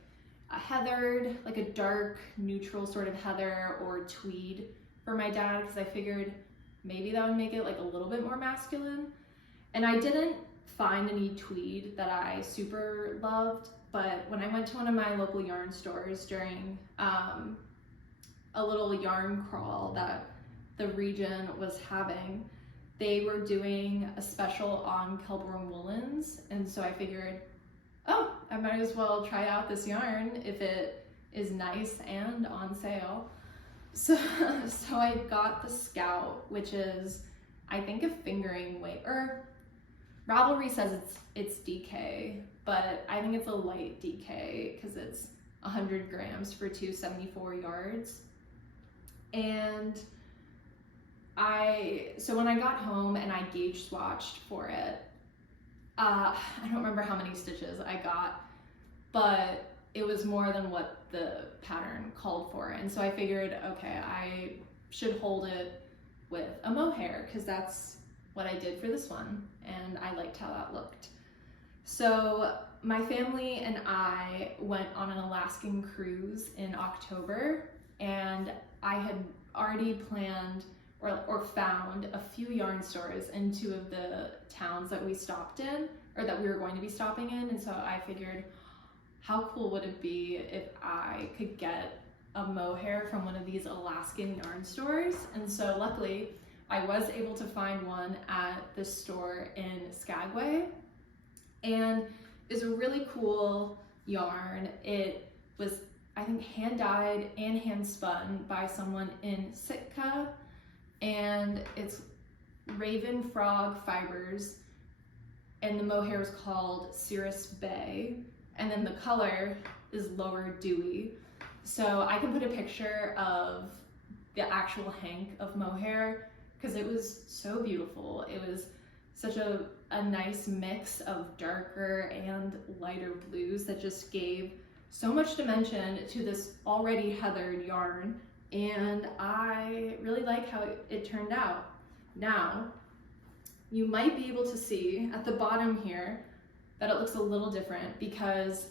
a heathered, like a dark neutral sort of heather, or tweed for my dad, because I figured maybe that would make it like a little bit more masculine. And I didn't find any tweed that I super loved, but when I went to one of my local yarn stores during a little yarn crawl that the region was having, they were doing a special on Kelborn Woolens, and so I figured, oh, I might as well try out this yarn if it is nice and on sale. So I got the Scout, which is, I think, a fingering weight, or Ravelry says it's DK, but I think it's a light DK because it's 100 grams for 274 yards. And so when I got home and I gauge swatched for it, I don't remember how many stitches I got, but it was more than what the pattern called for. And so I figured, okay, I should hold it with a mohair because that's what I did for this one, and I liked how that looked. So my family and I went on an Alaskan cruise in October, and I had already planned or found a few yarn stores in 2 of the towns that we stopped in, or that we were going to be stopping in. And so I figured, how cool would it be if I could get a mohair from one of these Alaskan yarn stores? And so luckily I was able to find one at this store in Skagway, and it's a really cool yarn. It was, I think, hand dyed and hand spun by someone in Sitka, and it's Raven Frog fibers, and the mohair is called Cirrus Bay, and then the color is Lower Dewy. So I can put a picture of the actual hank of mohair because it was so beautiful. It was such a nice mix of darker and lighter blues that just gave so much dimension to this already heathered yarn, and I really like how it turned out. Now, you might be able to see at the bottom here that it looks a little different because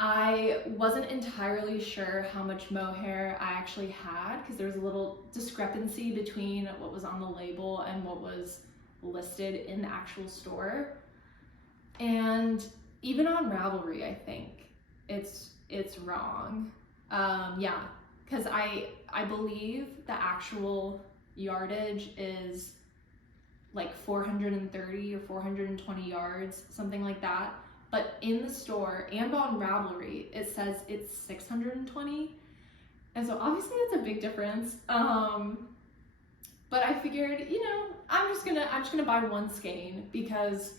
I wasn't entirely sure how much mohair I actually had, because there was a little discrepancy between what was on the label and what was listed in the actual store. And even on Ravelry, I think it's wrong. Yeah, because I believe the actual yardage is like 430 or 420 yards, something like that. But in the store and on Ravelry, it says it's 620. And so obviously that's a big difference. But I figured, you know, I'm just gonna buy one skein because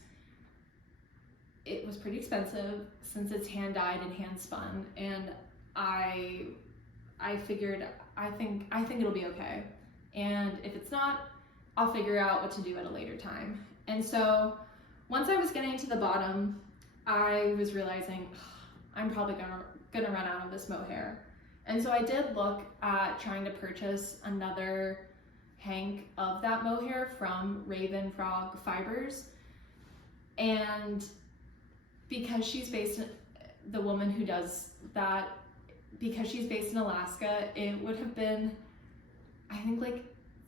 it was pretty expensive since it's hand dyed and hand spun, and I figured I think it'll be okay. And if it's not, I'll figure out what to do at a later time. And so once I was getting to the bottom, I was realizing I'm probably gonna run out of this mohair. And so I did look at trying to purchase another hank of that mohair from Raven Frog Fibers. And because she's based the woman who does that, because she's based in Alaska, it would have been, I think, like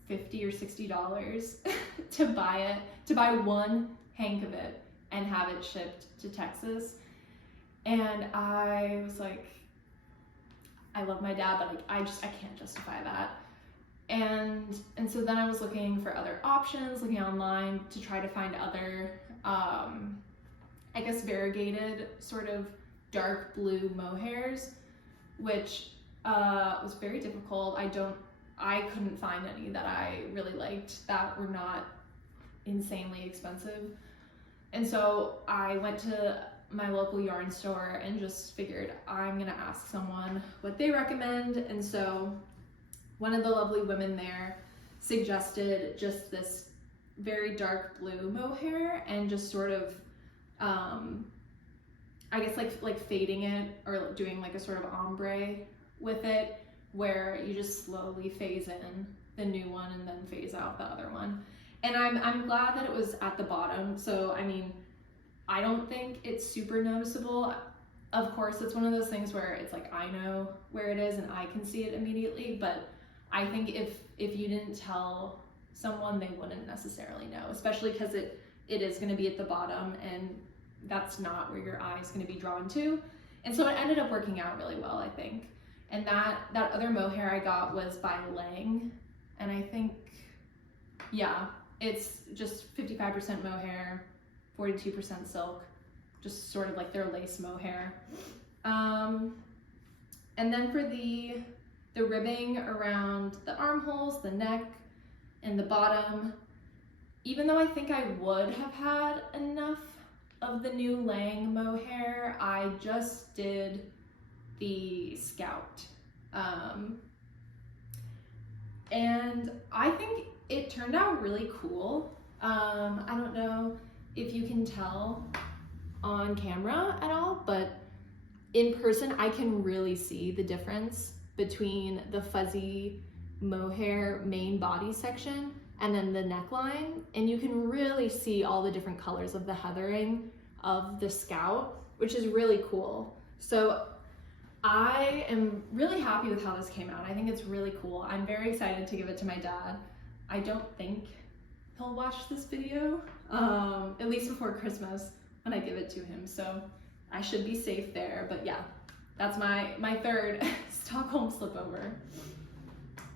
$50 or $60 to buy one hank of it and have it shipped to Texas. And I was like, I love my dad, but like I can't justify that. And so then I was looking for other options, looking online to try to find other, I guess, variegated sort of dark blue mohairs, which was very difficult. I couldn't find any that I really liked that were not insanely expensive. And so I went to my local yarn store and just figured I'm gonna ask someone what they recommend. And so one of the lovely women there suggested just this very dark blue mohair and just sort of, I guess like fading it or doing like a sort of ombre with it, where you just slowly phase in the new one and then phase out the other one. And I'm glad that it was at the bottom. So, I mean, I don't think it's super noticeable. Of course, it's one of those things where it's like, I know where it is and I can see it immediately, but I think if you didn't tell someone, they wouldn't necessarily know, especially because it is going to be at the bottom and that's not where your eye is going to be drawn to. And so it ended up working out really well, I think. And that other mohair I got was by Lang, and I think, yeah, it's just 55% mohair, 42% silk, just sort of like their lace mohair. And then for the ribbing around the armholes, the neck, and the bottom, even though I think I would have had enough of the new Lang mohair, I just did the Scout. And I think it turned out really cool. I don't know if you can tell on camera at all, but in person I can really see the difference between the fuzzy mohair main body section and then the neckline, and you can really see all the different colors of the heathering of the Scout, which is really cool. So I am really happy with how this came out. I think it's really cool. I'm very excited to give it to my dad. I don't think he'll watch this video, at least before Christmas when I give it to him, so I should be safe there. But yeah, that's my third Stockholm slipover.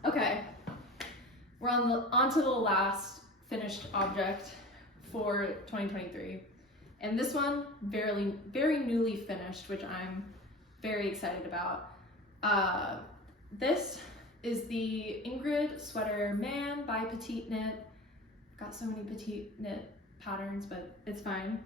Okay, we're on to the last finished object for 2023. And this one, very newly finished, which I'm very excited about. This is the Ingrid Sweater Man by PetiteKnit. Got so many PetiteKnit patterns, but it's fine.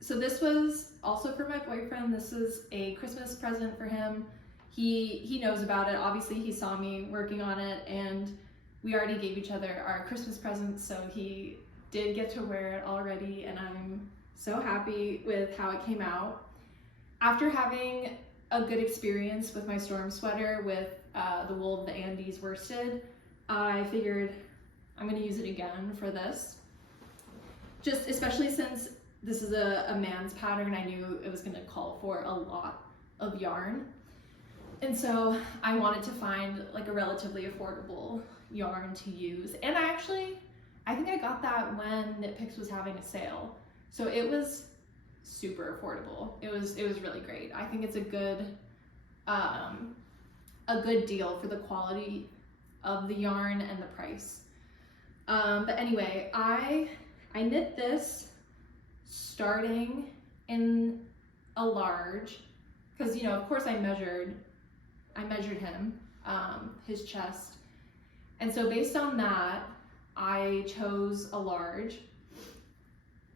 So this was also for my boyfriend. This is a Christmas present for him. He knows about it. Obviously, he saw me working on it, and we already gave each other our Christmas presents, so he did get to wear it already, and I'm so happy with how it came out. After having a good experience with my storm sweater with the wool of the Andes worsted, I figured I'm gonna use it again for this. Just especially since this is a man's pattern, I knew it was gonna call for a lot of yarn. And so I wanted to find like a relatively affordable yarn to use. And I think I got that when Knit Picks was having a sale. So it was super affordable. It was really great. I think it's a good deal for the quality of the yarn and the price. But anyway, I knit this starting in a large, because you know, of course I measured him, his chest, and so based on that I chose a large.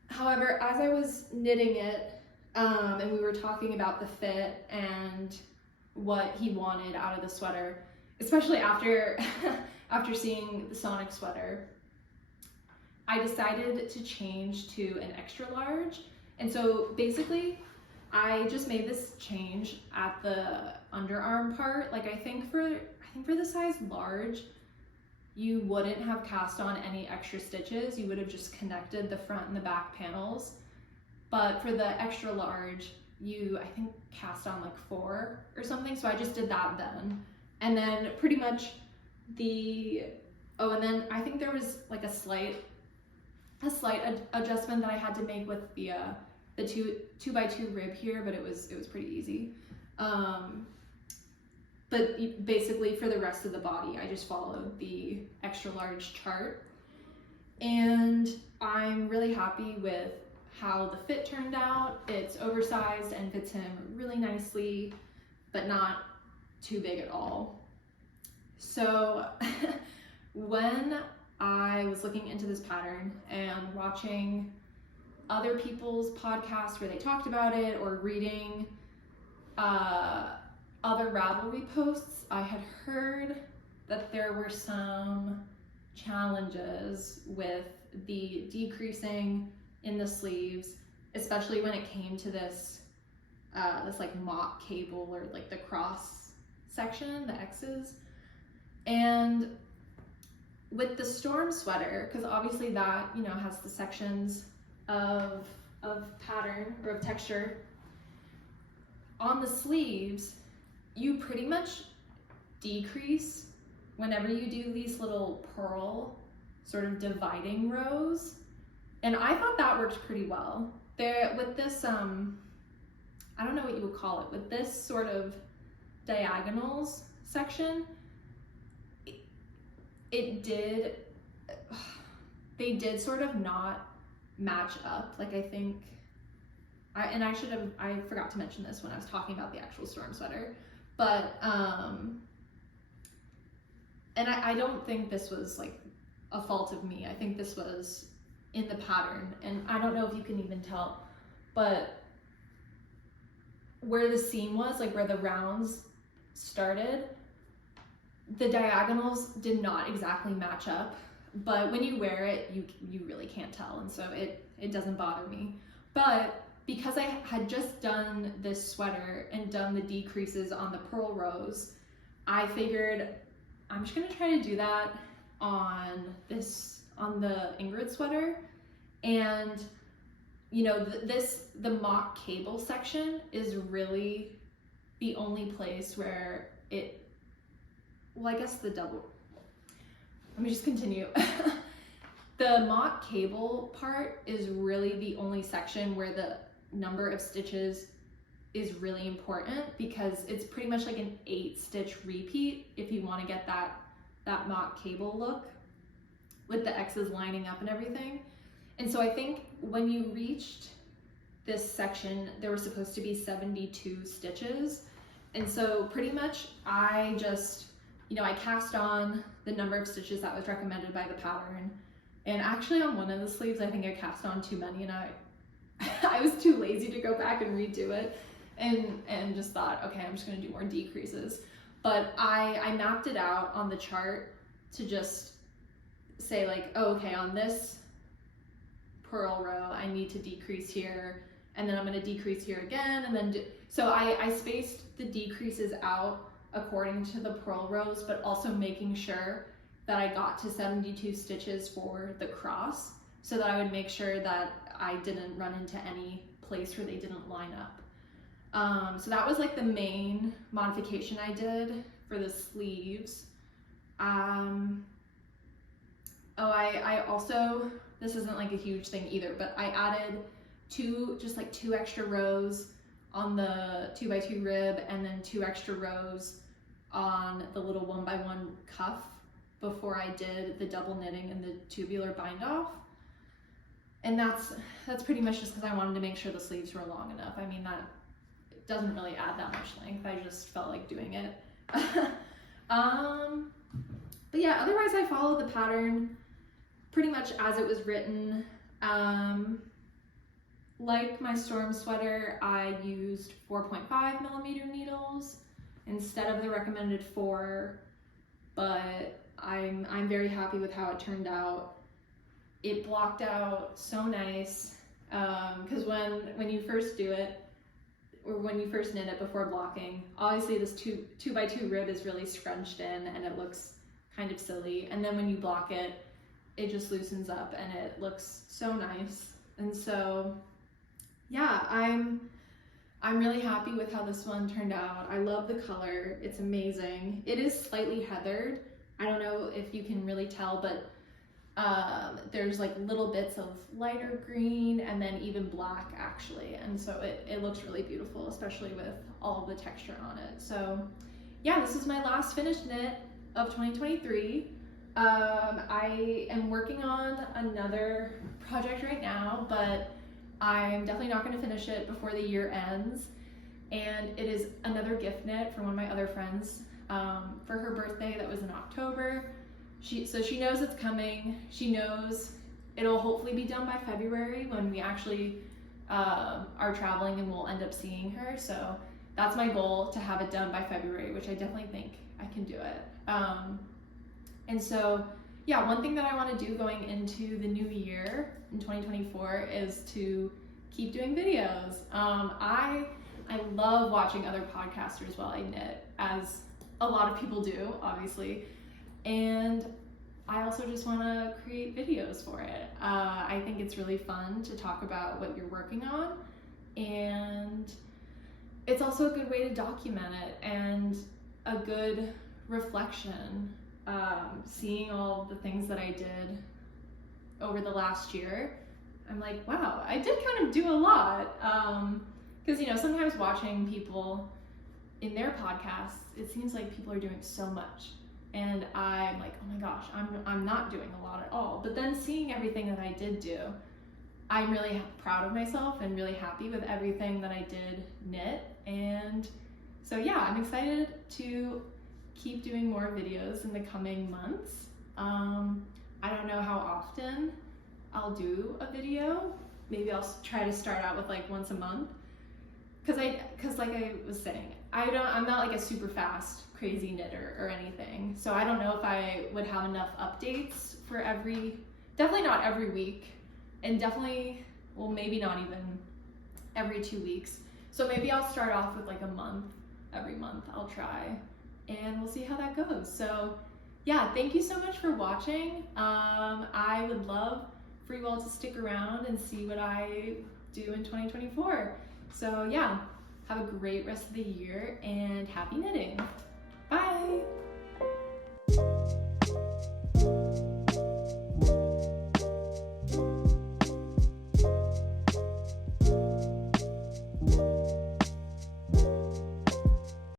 However, as I was knitting it, and we were talking about the fit and what he wanted out of the sweater, especially after seeing the Sonic sweater, I decided to change to an extra large. And so basically I just made this change at the underarm part. Like I think for the size large, you wouldn't have cast on any extra stitches. You would have just connected the front and the back panels but for the extra large, you, I think, cast on like 4 or something, so I just did that then. And then pretty much and then I think there was like a slight adjustment that I had to make with the 2x2 rib here, but it was pretty easy. But basically for the rest of the body, I just followed the extra large chart. And I'm really happy with how the fit turned out. It's oversized and fits him really nicely, but not too big at all. So when I was looking into this pattern and watching other people's podcasts where they talked about it, or reading other Ravelry posts, I had heard that there were some challenges with the decreasing in the sleeves, especially when it came to this like mock cable, or like the cross section, the X's. And with the storm sweater, because obviously that, you know, has the sections of pattern or of texture, on the sleeves, you pretty much decrease whenever you do these little purl sort of dividing rows. And I thought that worked pretty well. There, with this, I don't know what you would call it, with this sort of diagonals section, they did sort of not match up. Like, I think, I forgot to mention this when I was talking about the actual storm sweater, but, and I don't think this was like a fault of me. I think this was in the pattern, and I don't know if you can even tell, but where the seam was, like where the rounds started, the diagonals did not exactly match up, but when you wear it, you really can't tell, and so it doesn't bother me. But because I had just done this sweater and done the decreases on the purl rows, I figured I'm just gonna try to do that on the Ingrid sweater. And you know, the mock cable section is really the only place where well, I guess let me just continue. The mock cable part is really the only section where the number of stitches is really important, because it's pretty much like an 8-stitch repeat if you want to get that mock cable look with the X's lining up and everything. And so I think when you reached this section, there were supposed to be 72 stitches. And so pretty much I just, you know, I cast on the number of stitches that was recommended by the pattern. And actually on one of the sleeves, I think I cast on too many, and I was too lazy to go back and redo it, and just thought, okay, I'm just gonna do more decreases. But I mapped it out on the chart to just say like, oh, okay, on this purl row, I need to decrease here, and then I'm gonna decrease here again, and then so I spaced the decreases out according to the purl rows, but also making sure that I got to 72 stitches for the cross, so that I would make sure that I didn't run into any place where they didn't line up. So that was like the main modification I did for the sleeves. I also, this isn't like a huge thing either, but I added two extra rows on the 2x2 rib, and then 2 extra rows on the little 1x1 cuff before I did the double knitting and the tubular bind off. And that's pretty much just because I wanted to make sure the sleeves were long enough. I mean, that doesn't really add that much length. I just felt like doing it. But yeah, otherwise I followed the pattern pretty much as it was written. Like my storm sweater, I used 4.5mm needles instead of the recommended 4, but I'm very happy with how it turned out. It blocked out so nice, because when you first do it, or when you first knit it before blocking, obviously this 2x2 rib is really scrunched in and it looks kind of silly, and then when you block it, it just loosens up and it looks so nice. And so yeah, I'm really happy with how this one turned out. I love the color. It's amazing. It is slightly heathered. I don't know if you can really tell, but there's like little bits of lighter green and then even black actually. And so it looks really beautiful, especially with all the texture on it. So yeah, this is my last finished knit of 2023. I am working on another project right now, but I'm definitely not going to finish it before the year ends. And it is another gift knit from one of my other friends for her birthday that was in October. So she knows it's coming. She knows it'll hopefully be done by February when we actually are traveling and we'll end up seeing her. So that's my goal, to have it done by February, which I definitely think I can do it. And so, yeah, one thing that I want to do going into the new year in 2024 is to keep doing videos. I love watching other podcasters while I knit, as a lot of people do, obviously. And I also just want to create videos for it. I think it's really fun to talk about what you're working on, and it's also a good way to document it and a good reflection. Seeing all the things that I did over the last year, I'm like, wow, I did kind of do a lot. Because, you know, sometimes watching people in their podcasts, it seems like people are doing so much. And I'm like, oh my gosh, I'm not doing a lot at all. But then seeing everything that I did do, I'm really proud of myself and really happy with everything that I did knit. And so yeah, I'm excited to keep doing more videos in the coming months. I don't know how often I'll do a video. Maybe I'll try to start out with like once a month. Cause like I was saying, I'm not like a super fast, crazy knitter or anything. So I don't know if I would have enough updates for definitely not every week, and definitely, well, maybe not even every 2 weeks. So maybe I'll start off with like a month, every month I'll try, and we'll see how that goes. So yeah, thank you so much for watching. I would love for you all to stick around and see what I do in 2024. So yeah, have a great rest of the year and happy knitting. Bye.